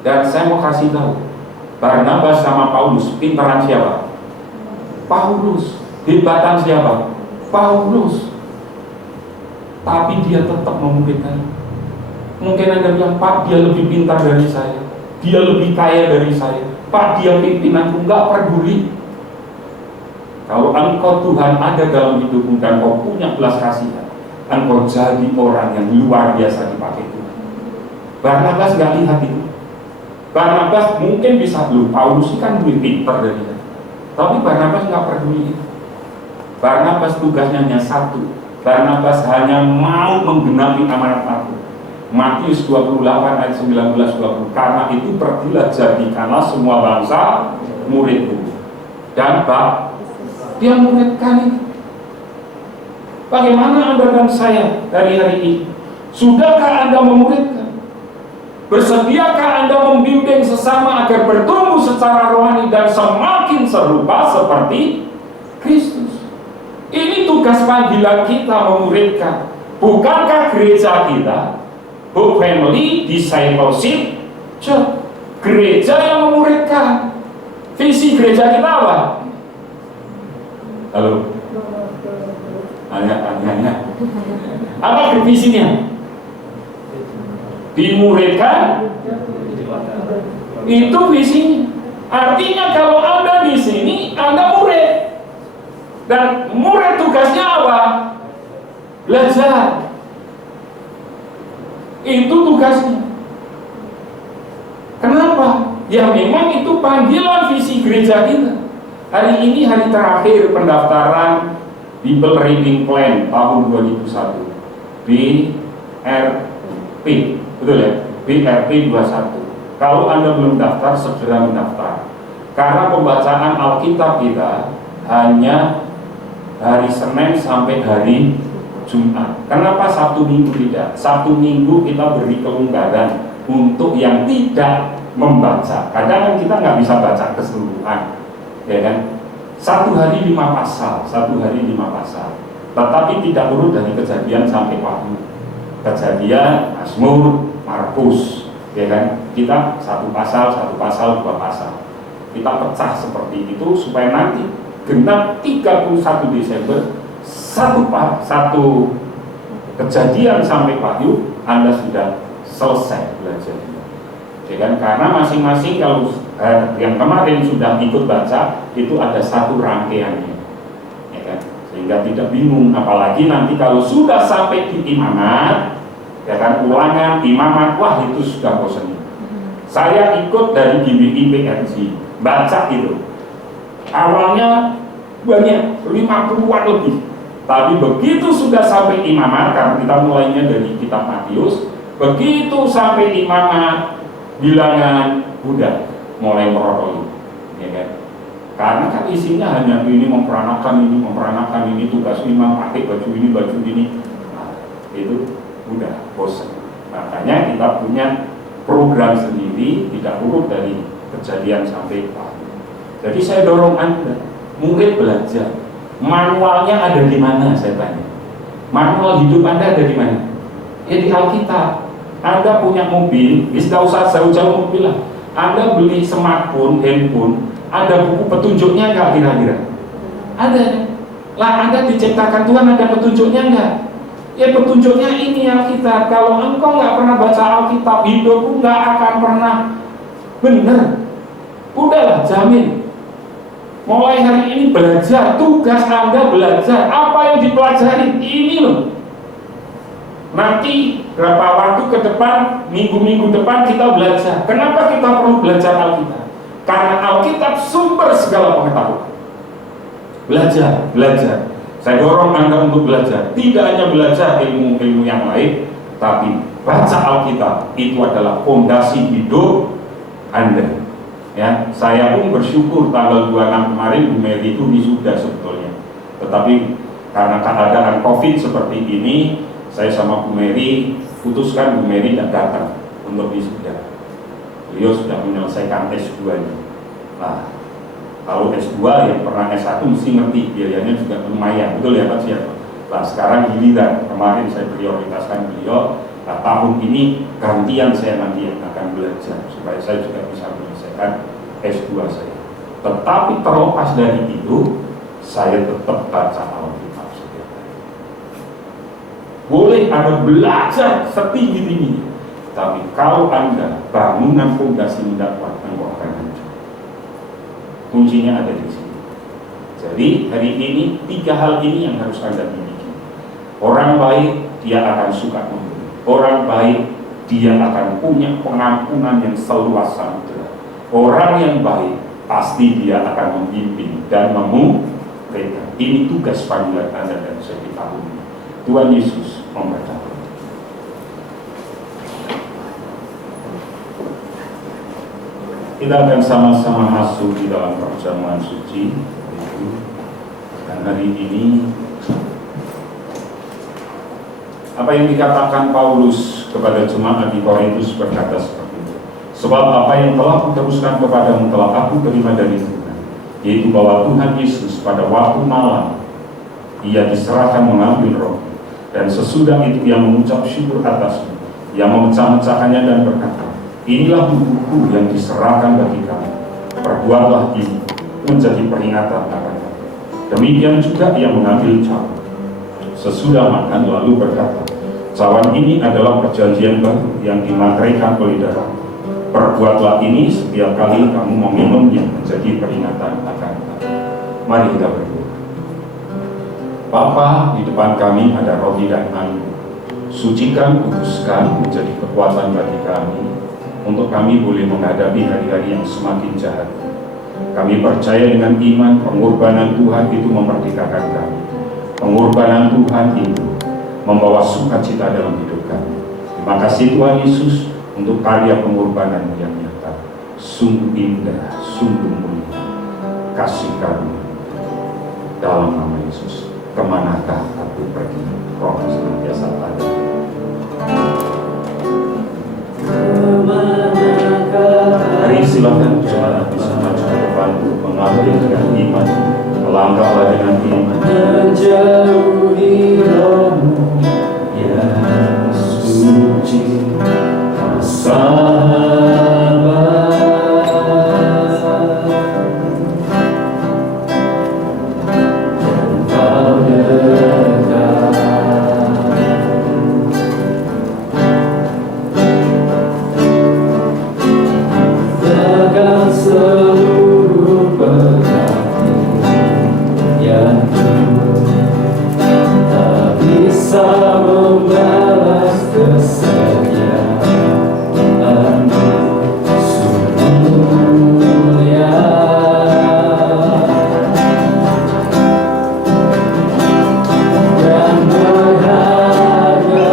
Dan saya mau kasih tahu, Barnabas sama Paulus, pintaran siapa? Paulus. Hebatan siapa? Paulus. Tapi dia tetap memuridkan. Mungkin Anda bilang, Pak, dia lebih pintar dari saya, dia lebih kaya dari saya, Pak, dia pimpinanku. Enggak peduli. Kalau engkau Tuhan ada dalam hidupmu dan kau punya belas kasihan, engkau jadi orang yang luar biasa dipakai Tuhan. Barnabas nggak lihat itu. Barnabas mungkin bisa, lu Paulus kan lebih pintar dari saya, tapi Barnabas nggak peduli. Barnabas tugasnya hanya satu. Barnabas hanya mau menggenapi amanat aku, Matius 28 ayat 19-20. Karena itu pergilah jadikanlah semua bangsa muridku. Dan dia muridkan itu. Bagaimana Anda dan saya dari hari ini? Sudahkah Anda memuridkan? Bersediakah Anda membimbing sesama agar bertumbuh secara rohani dan semakin serupa seperti Kristus? Ini tugas panggilan kita, memuridkan. Bukankah gereja kita, Hope Family Discipleship Church, gereja yang memuridkan? Visi gereja kita apa? Halo? Tanya. Apa visinya? Dimuridkan, itu visinya. Artinya kalau Anda di sini, Anda murid. Dan murid tugasnya apa? Belajar. Itu tugasnya. Kenapa? Ya memang itu panggilan visi gereja kita. Hari ini hari terakhir pendaftaran Bible Reading Plan tahun 2001, BRP, betul ya? BRP 21. Kalau Anda belum daftar, segera mendaftar. Karena pembacaan Alkitab kita hanya hari Senin sampai hari Jumat. Kenapa Sabtu Minggu tidak? Sabtu Minggu kita beri kelonggaran untuk yang tidak membaca. Kadang kan kita nggak bisa baca keseluruhan, ya kan? Satu hari 5 pasal. Tetapi tidak urut dari Kejadian sampai Wahyu. Kejadian, Mazmur, Markus, ya kan? Kita satu pasal, 2 pasal. Kita pecah seperti itu supaya nanti genap 31 Desember satu Kejadian sampai Wahyu Anda sudah selesai belajar. Ya kan? Karena masing-masing kalau yang kemarin sudah ikut baca itu ada satu rangkaiannya, ya kan? Sehingga tidak bingung. Apalagi nanti kalau sudah sampai di imamat, ya kan, ulangan imamat, wah itu sudah bosan. Saya ikut dari GBI PRG, baca itu awalnya banyak 50-an lebih, tapi begitu sudah sampai imamat, karena kita mulainya dari kitab Matius, begitu sampai imamat bilangan udah mulai merotoli, ya kan? Karena kan isinya hanya ini memperanakan ini tugas imam, pakai baju ini, nah, itu udah bosan. Makanya kita punya program sendiri, tidak urut dari Kejadian sampai Wahyu. Jadi saya dorong Anda, murid belajar. Manualnya ada di mana? Saya tanya. Manual hidup Anda ada di mana? Ya di Alkitab. Anda punya mobil, tidak usah jauh-jauh mobil lah. Anda beli smartphone, handphone, ada buku petunjuknya nggak kira-kira? Ada. Lah Anda diciptakan Tuhan, ada petunjuknya nggak? Ya petunjuknya ini Alkitab. Kalau engkau nggak pernah baca Alkitab, hidupmu nggak akan pernah benar. Udahlah, jamin. Mulai hari ini belajar, tugas Anda belajar. Apa yang dipelajari ini loh. Nanti berapa waktu ke depan, minggu-minggu depan kita belajar. Kenapa kita perlu belajar Alkitab? Karena Alkitab sumber segala pengetahuan. Belajar. Saya dorong Anda untuk belajar. Tidak hanya belajar ilmu-ilmu yang lain, tapi baca Alkitab itu adalah fondasi hidup Anda. Ya, saya pun bersyukur tanggal 26 kemarin Bu Mary itu wisuda sebetulnya. Tetapi karena keadaan COVID seperti ini, saya sama Bu Mary putuskan Bu Mary tidak datang untuk wisuda. Beliau sudah menyelesaikan S2-nya. Nah, kalau S2 yang pernah S1 mesti ngerti biayanya juga lumayan, betul ya Pak Siapa? Nah, sekarang giliran, kemarin saya prioritaskan beliau. Nah, tahun ini gantian saya nanti yang akan belajar supaya saya juga bisa menyelesaikan S2 saya. Tetapi terlepas dari itu, saya tetap baca Alkitab setiap hari. Boleh Anda belajar setinggi-tingginya, tapi kalau Anda bangunan fondasi tidak kuat, engkau akan hancur. Kuncinya ada di sini. Jadi hari ini 3 hal ini yang harus Anda miliki. Orang baik dia akan suka memberi. Orang baik dia akan punya pengampunan yang seluas samudera. Orang yang baik pasti dia akan membimbing dan memuridkan. Ini tugas panggilan Anda dan saya di tahun ini. Tuhan Yesus memberkati. Kita akan sama-sama masuk di dalam perjamuan suci. Dan hari ini, apa yang dikatakan Paulus kepada jemaat di Korintus berkata seperti itu. Sebab apa yang telah kuteruskan kepadamu telah aku terima dari Tuhan, yaitu bahwa Tuhan Yesus pada waktu malam ia diserahkan mengambil roti, dan sesudah itu ia mengucap syukur atasnya, ia memecah-mecahkannya dan berkata, inilah tubuhku yang diserahkan bagi kamu, perbuatlah ini menjadi peringatan akan kamu. Demikian juga ia mengambil cawan. Sesudah makan lalu berkata, cawan ini adalah perjanjian baru yang dimateraikan oleh darah. Perbuatlah ini setiap kali kamu meminumnya menjadi peringatan akan aku. Mari kita berdoa. Bapa, di depan kami ada roti dan anggur. Sucikan, kuduskan menjadi kekuatan bagi kami, untuk kami boleh menghadapi hari-hari yang semakin jahat. Kami percaya dengan iman pengorbanan Tuhan itu memerdekakan kami. Pengorbanan Tuhan itu membawa sukacita dalam hidup kami. Terima kasih Tuhan Yesus untuk karya pengorbanan yang nyata. Sungguh indah, sungguh mulia. Kasih karunia. Dalam nama Yesus, kemanakah aku pergi? Roh senantiasa ada. Mari silakan jemaat bisa maju ke depan untuk mengambil dengan iman, melangkahlah dengan iman. Menjauhi rohmu yang suci, sahabat, dan kau dekat. Tegang seluruh pekatmu yang tak bisa membalas kesetiaanmu. Sungguh mulia dan berharga.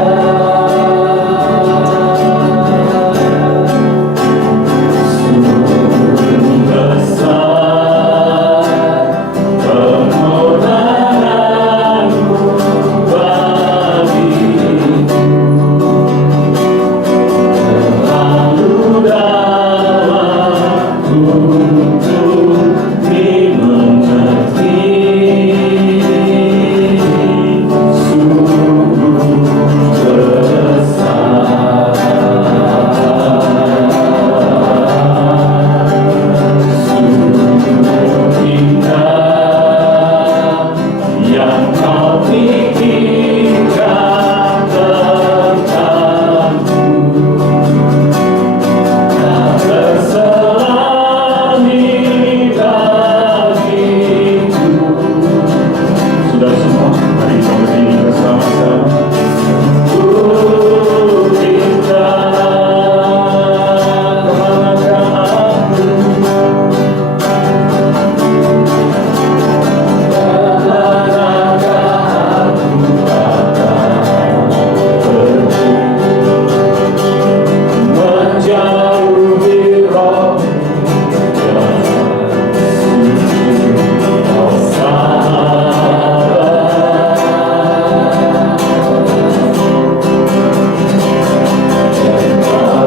Sungguh besar pengorbananmu bagiku, terlalu dalam untuk dimengerti. Sungguh besar, sungguh indah yang kau pikirkan tentangku. Tak terselami bagiku. Sudah semua, mari kita berdiri bersama-sama. Kita kemanakah aku? Kemanakah aku akan pergi? Menjauhi rohmu yang suci, oh sahabat, dan kau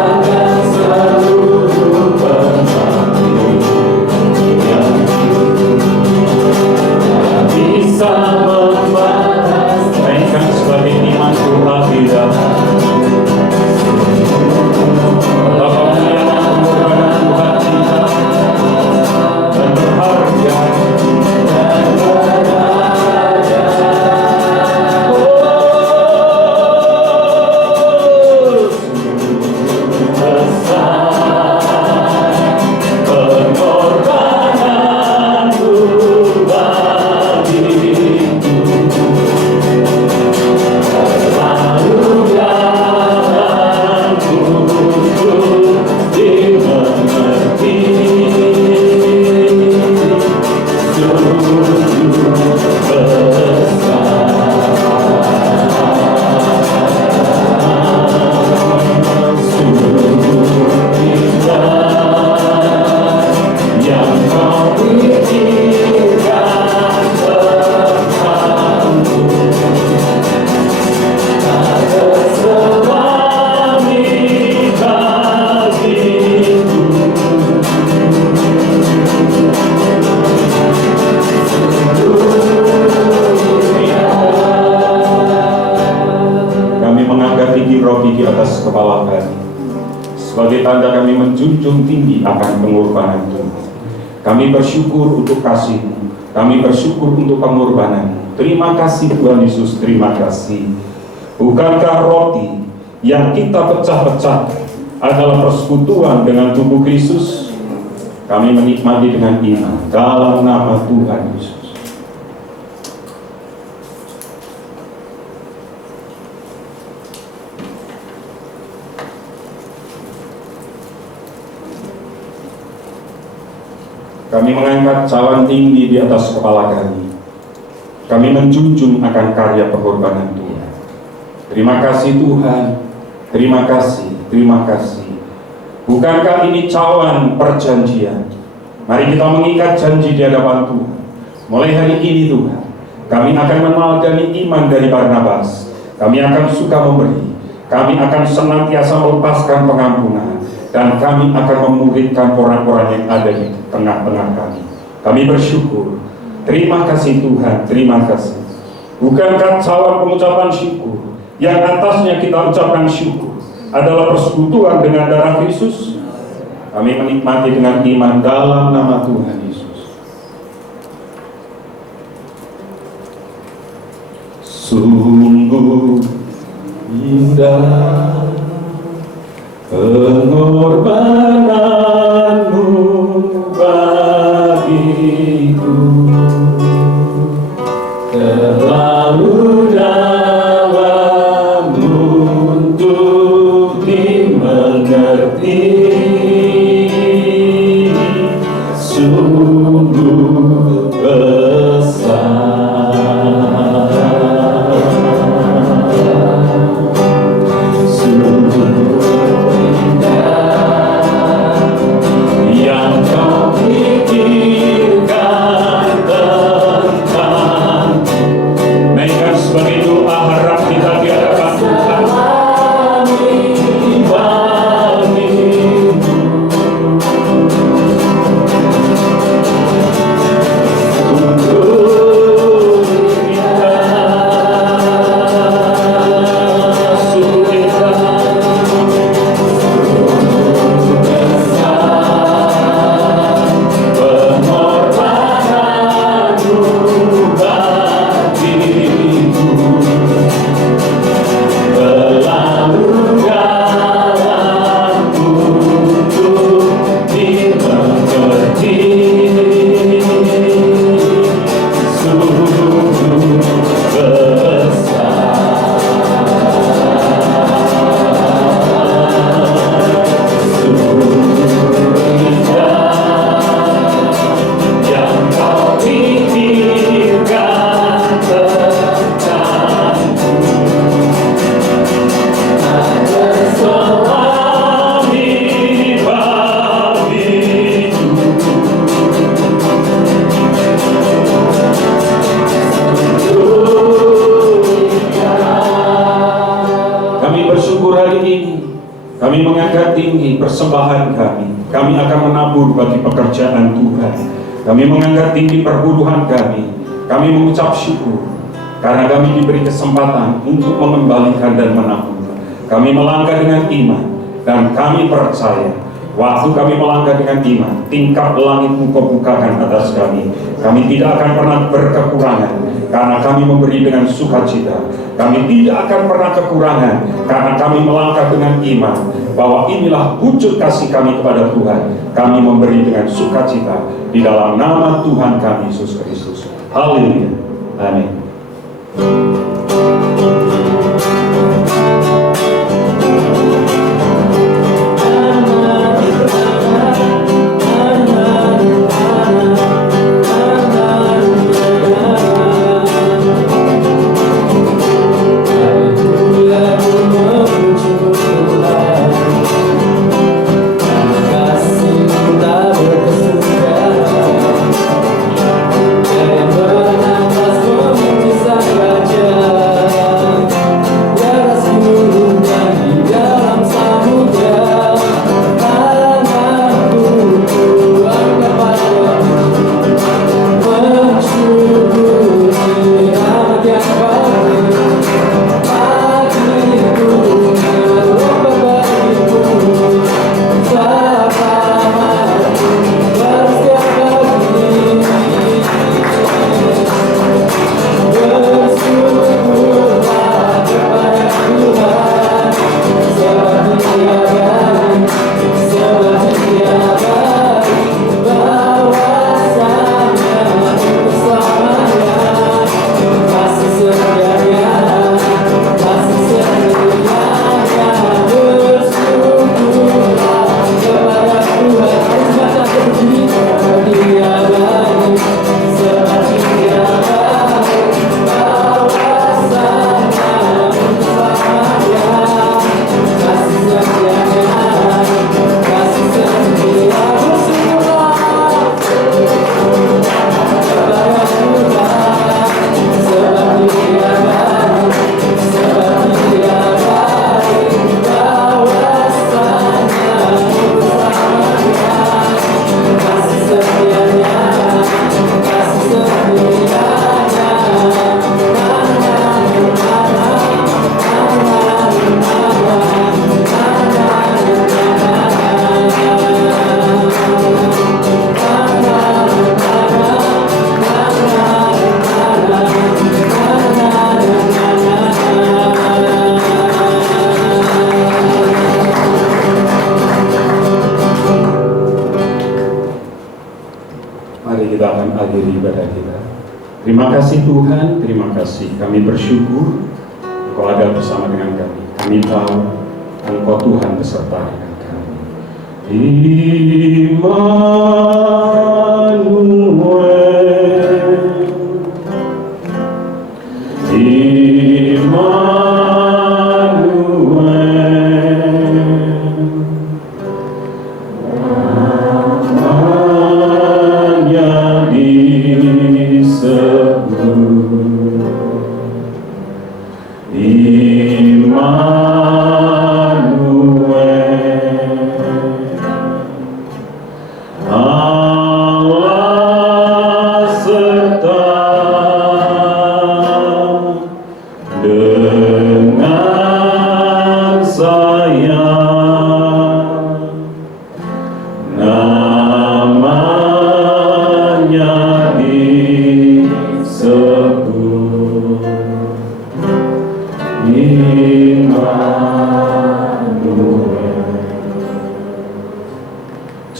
akan seluruh pekatmu yang tak bisa membalas, melainkan sebagai iman doa di dalam betapa mulia pengorbanan Tuhan kita dan berharga. Besar pengorbananmu bagiku, terlalu dalam mengangkat tinggi roti di atas kepala kami. Sebagai tanda kami menjunjung tinggi akan pengorbanan Tuhan. Kami bersyukur untuk kasih-Mu. Kami bersyukur untuk pengorbanan. Terima kasih Tuhan Yesus, terima kasih. Bukankah roti yang kita pecah-pecah adalah persekutuan dengan tubuh Kristus? Kami menikmati dengan iman dalam nama Tuhan Yesus. Kami mengangkat cawan tinggi di atas kepala kami. Kami menjunjung akan karya pengorbanan Tuhan. Terima kasih Tuhan. Terima kasih. Terima kasih. Bukankah ini cawan perjanjian? Mari kita mengikat janji di hadapan Tuhan. Mulai hari ini Tuhan, kami akan meneladani iman dari Barnabas. Kami akan suka memberi. Kami akan senantiasa melepaskan pengampunan. Dan kami akan memuridkan orang-orang yang ada di tengah-tengah kami. Kami bersyukur. Terima kasih Tuhan, terima kasih. Bukankah cawan pengucapan syukur yang atasnya kita ucapkan syukur adalah persekutuan dengan darah Kristus? Kami menikmati dengan iman dalam nama Tuhan Yesus. Sungguh indah pengorbananmu bagiku, terlalu dalam untuk dimengerti. Sungguh besar kami mengangkat tinggi persembahan kami. Kami akan menabur bagi pekerjaan Tuhan. Kami mengangkat tinggi perburuhan kami. Kami mengucap syukur karena kami diberi kesempatan untuk mengembalikan dan menabur. Kami melangkah dengan iman dan kami percaya waktu kami melangkah dengan iman, tingkap langit-Mu Kau bukakan atas kami. Kami tidak akan pernah berkekurangan karena kami memberi dengan sukacita. Kami tidak akan pernah kekurangan karena kami melangkah dengan iman bahwa inilah wujud kasih kami kepada Tuhan. Kami memberi dengan sukacita di dalam nama Tuhan kami Yesus Kristus. Haleluya. Amin. Yang bernafas memuji sang raja. mengakhiri ibadah kita. Terima kasih Tuhan, terima kasih. Kami bersyukur Engkau ada bersama dengan kami. Kami tahu Engkau Tuhan beserta dengan kami.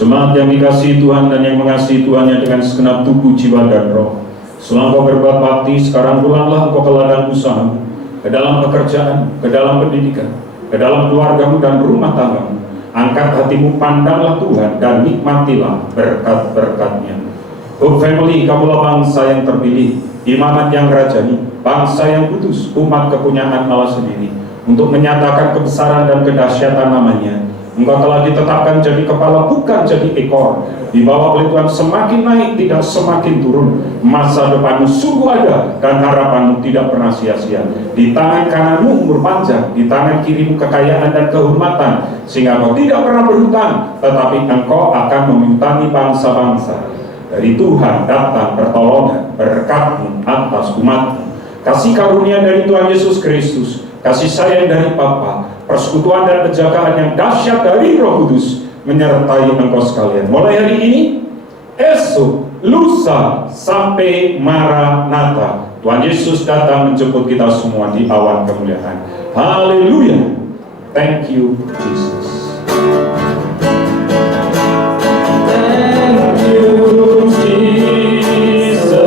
Jemaat yang dikasihi Tuhan dan yang mengasihi Tuhannya dengan segenap tubuh, jiwa, dan roh, setelah engkau berbuat bakti, sekarang pulanglah engkau ke ladang usahamu, ke dalam pekerjaan, ke dalam pendidikan, ke dalam keluargamu dan rumah tanggamu. Angkat hatimu, pandanglah Tuhan, dan nikmatilah berkat-berkat-Nya. Hope Family, kamulah bangsa yang terpilih, imamat yang rajani, bangsa yang kudus, umat kepunyaan Allah sendiri, untuk menyatakan kebesaran dan kedahsyatan namanya. Engkau telah ditetapkan jadi kepala, bukan jadi ekor. Di bawah oleh Tuhan semakin naik, tidak semakin turun. Masa depanmu sungguh ada, dan harapanmu tidak pernah sia-sia. Di tangan kananmu umur panjang, di tangan kirimu kekayaan dan kehormatan, sehingga engkau tidak pernah berhutang, tetapi engkau akan memintai bangsa-bangsa. Dari Tuhan datang pertolongan, berkat-Mu atas umat-Mu. Kasih karunia dari Tuhan Yesus Kristus, kasih sayang dari Bapa, persekutuan dan penjagaan yang dahsyat dari Roh Kudus menyertai engkau sekalian. Mulai hari ini, esok, lusa, sampai Maranatha. Tuhan Yesus datang menjemput kita semua di awan kemuliaan. Haleluya. Thank you, Jesus. Thank you, Jesus.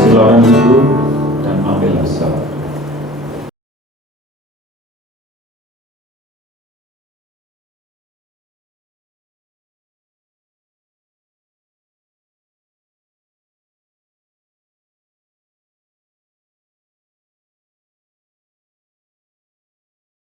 Silakan duduk dan ambillah salat.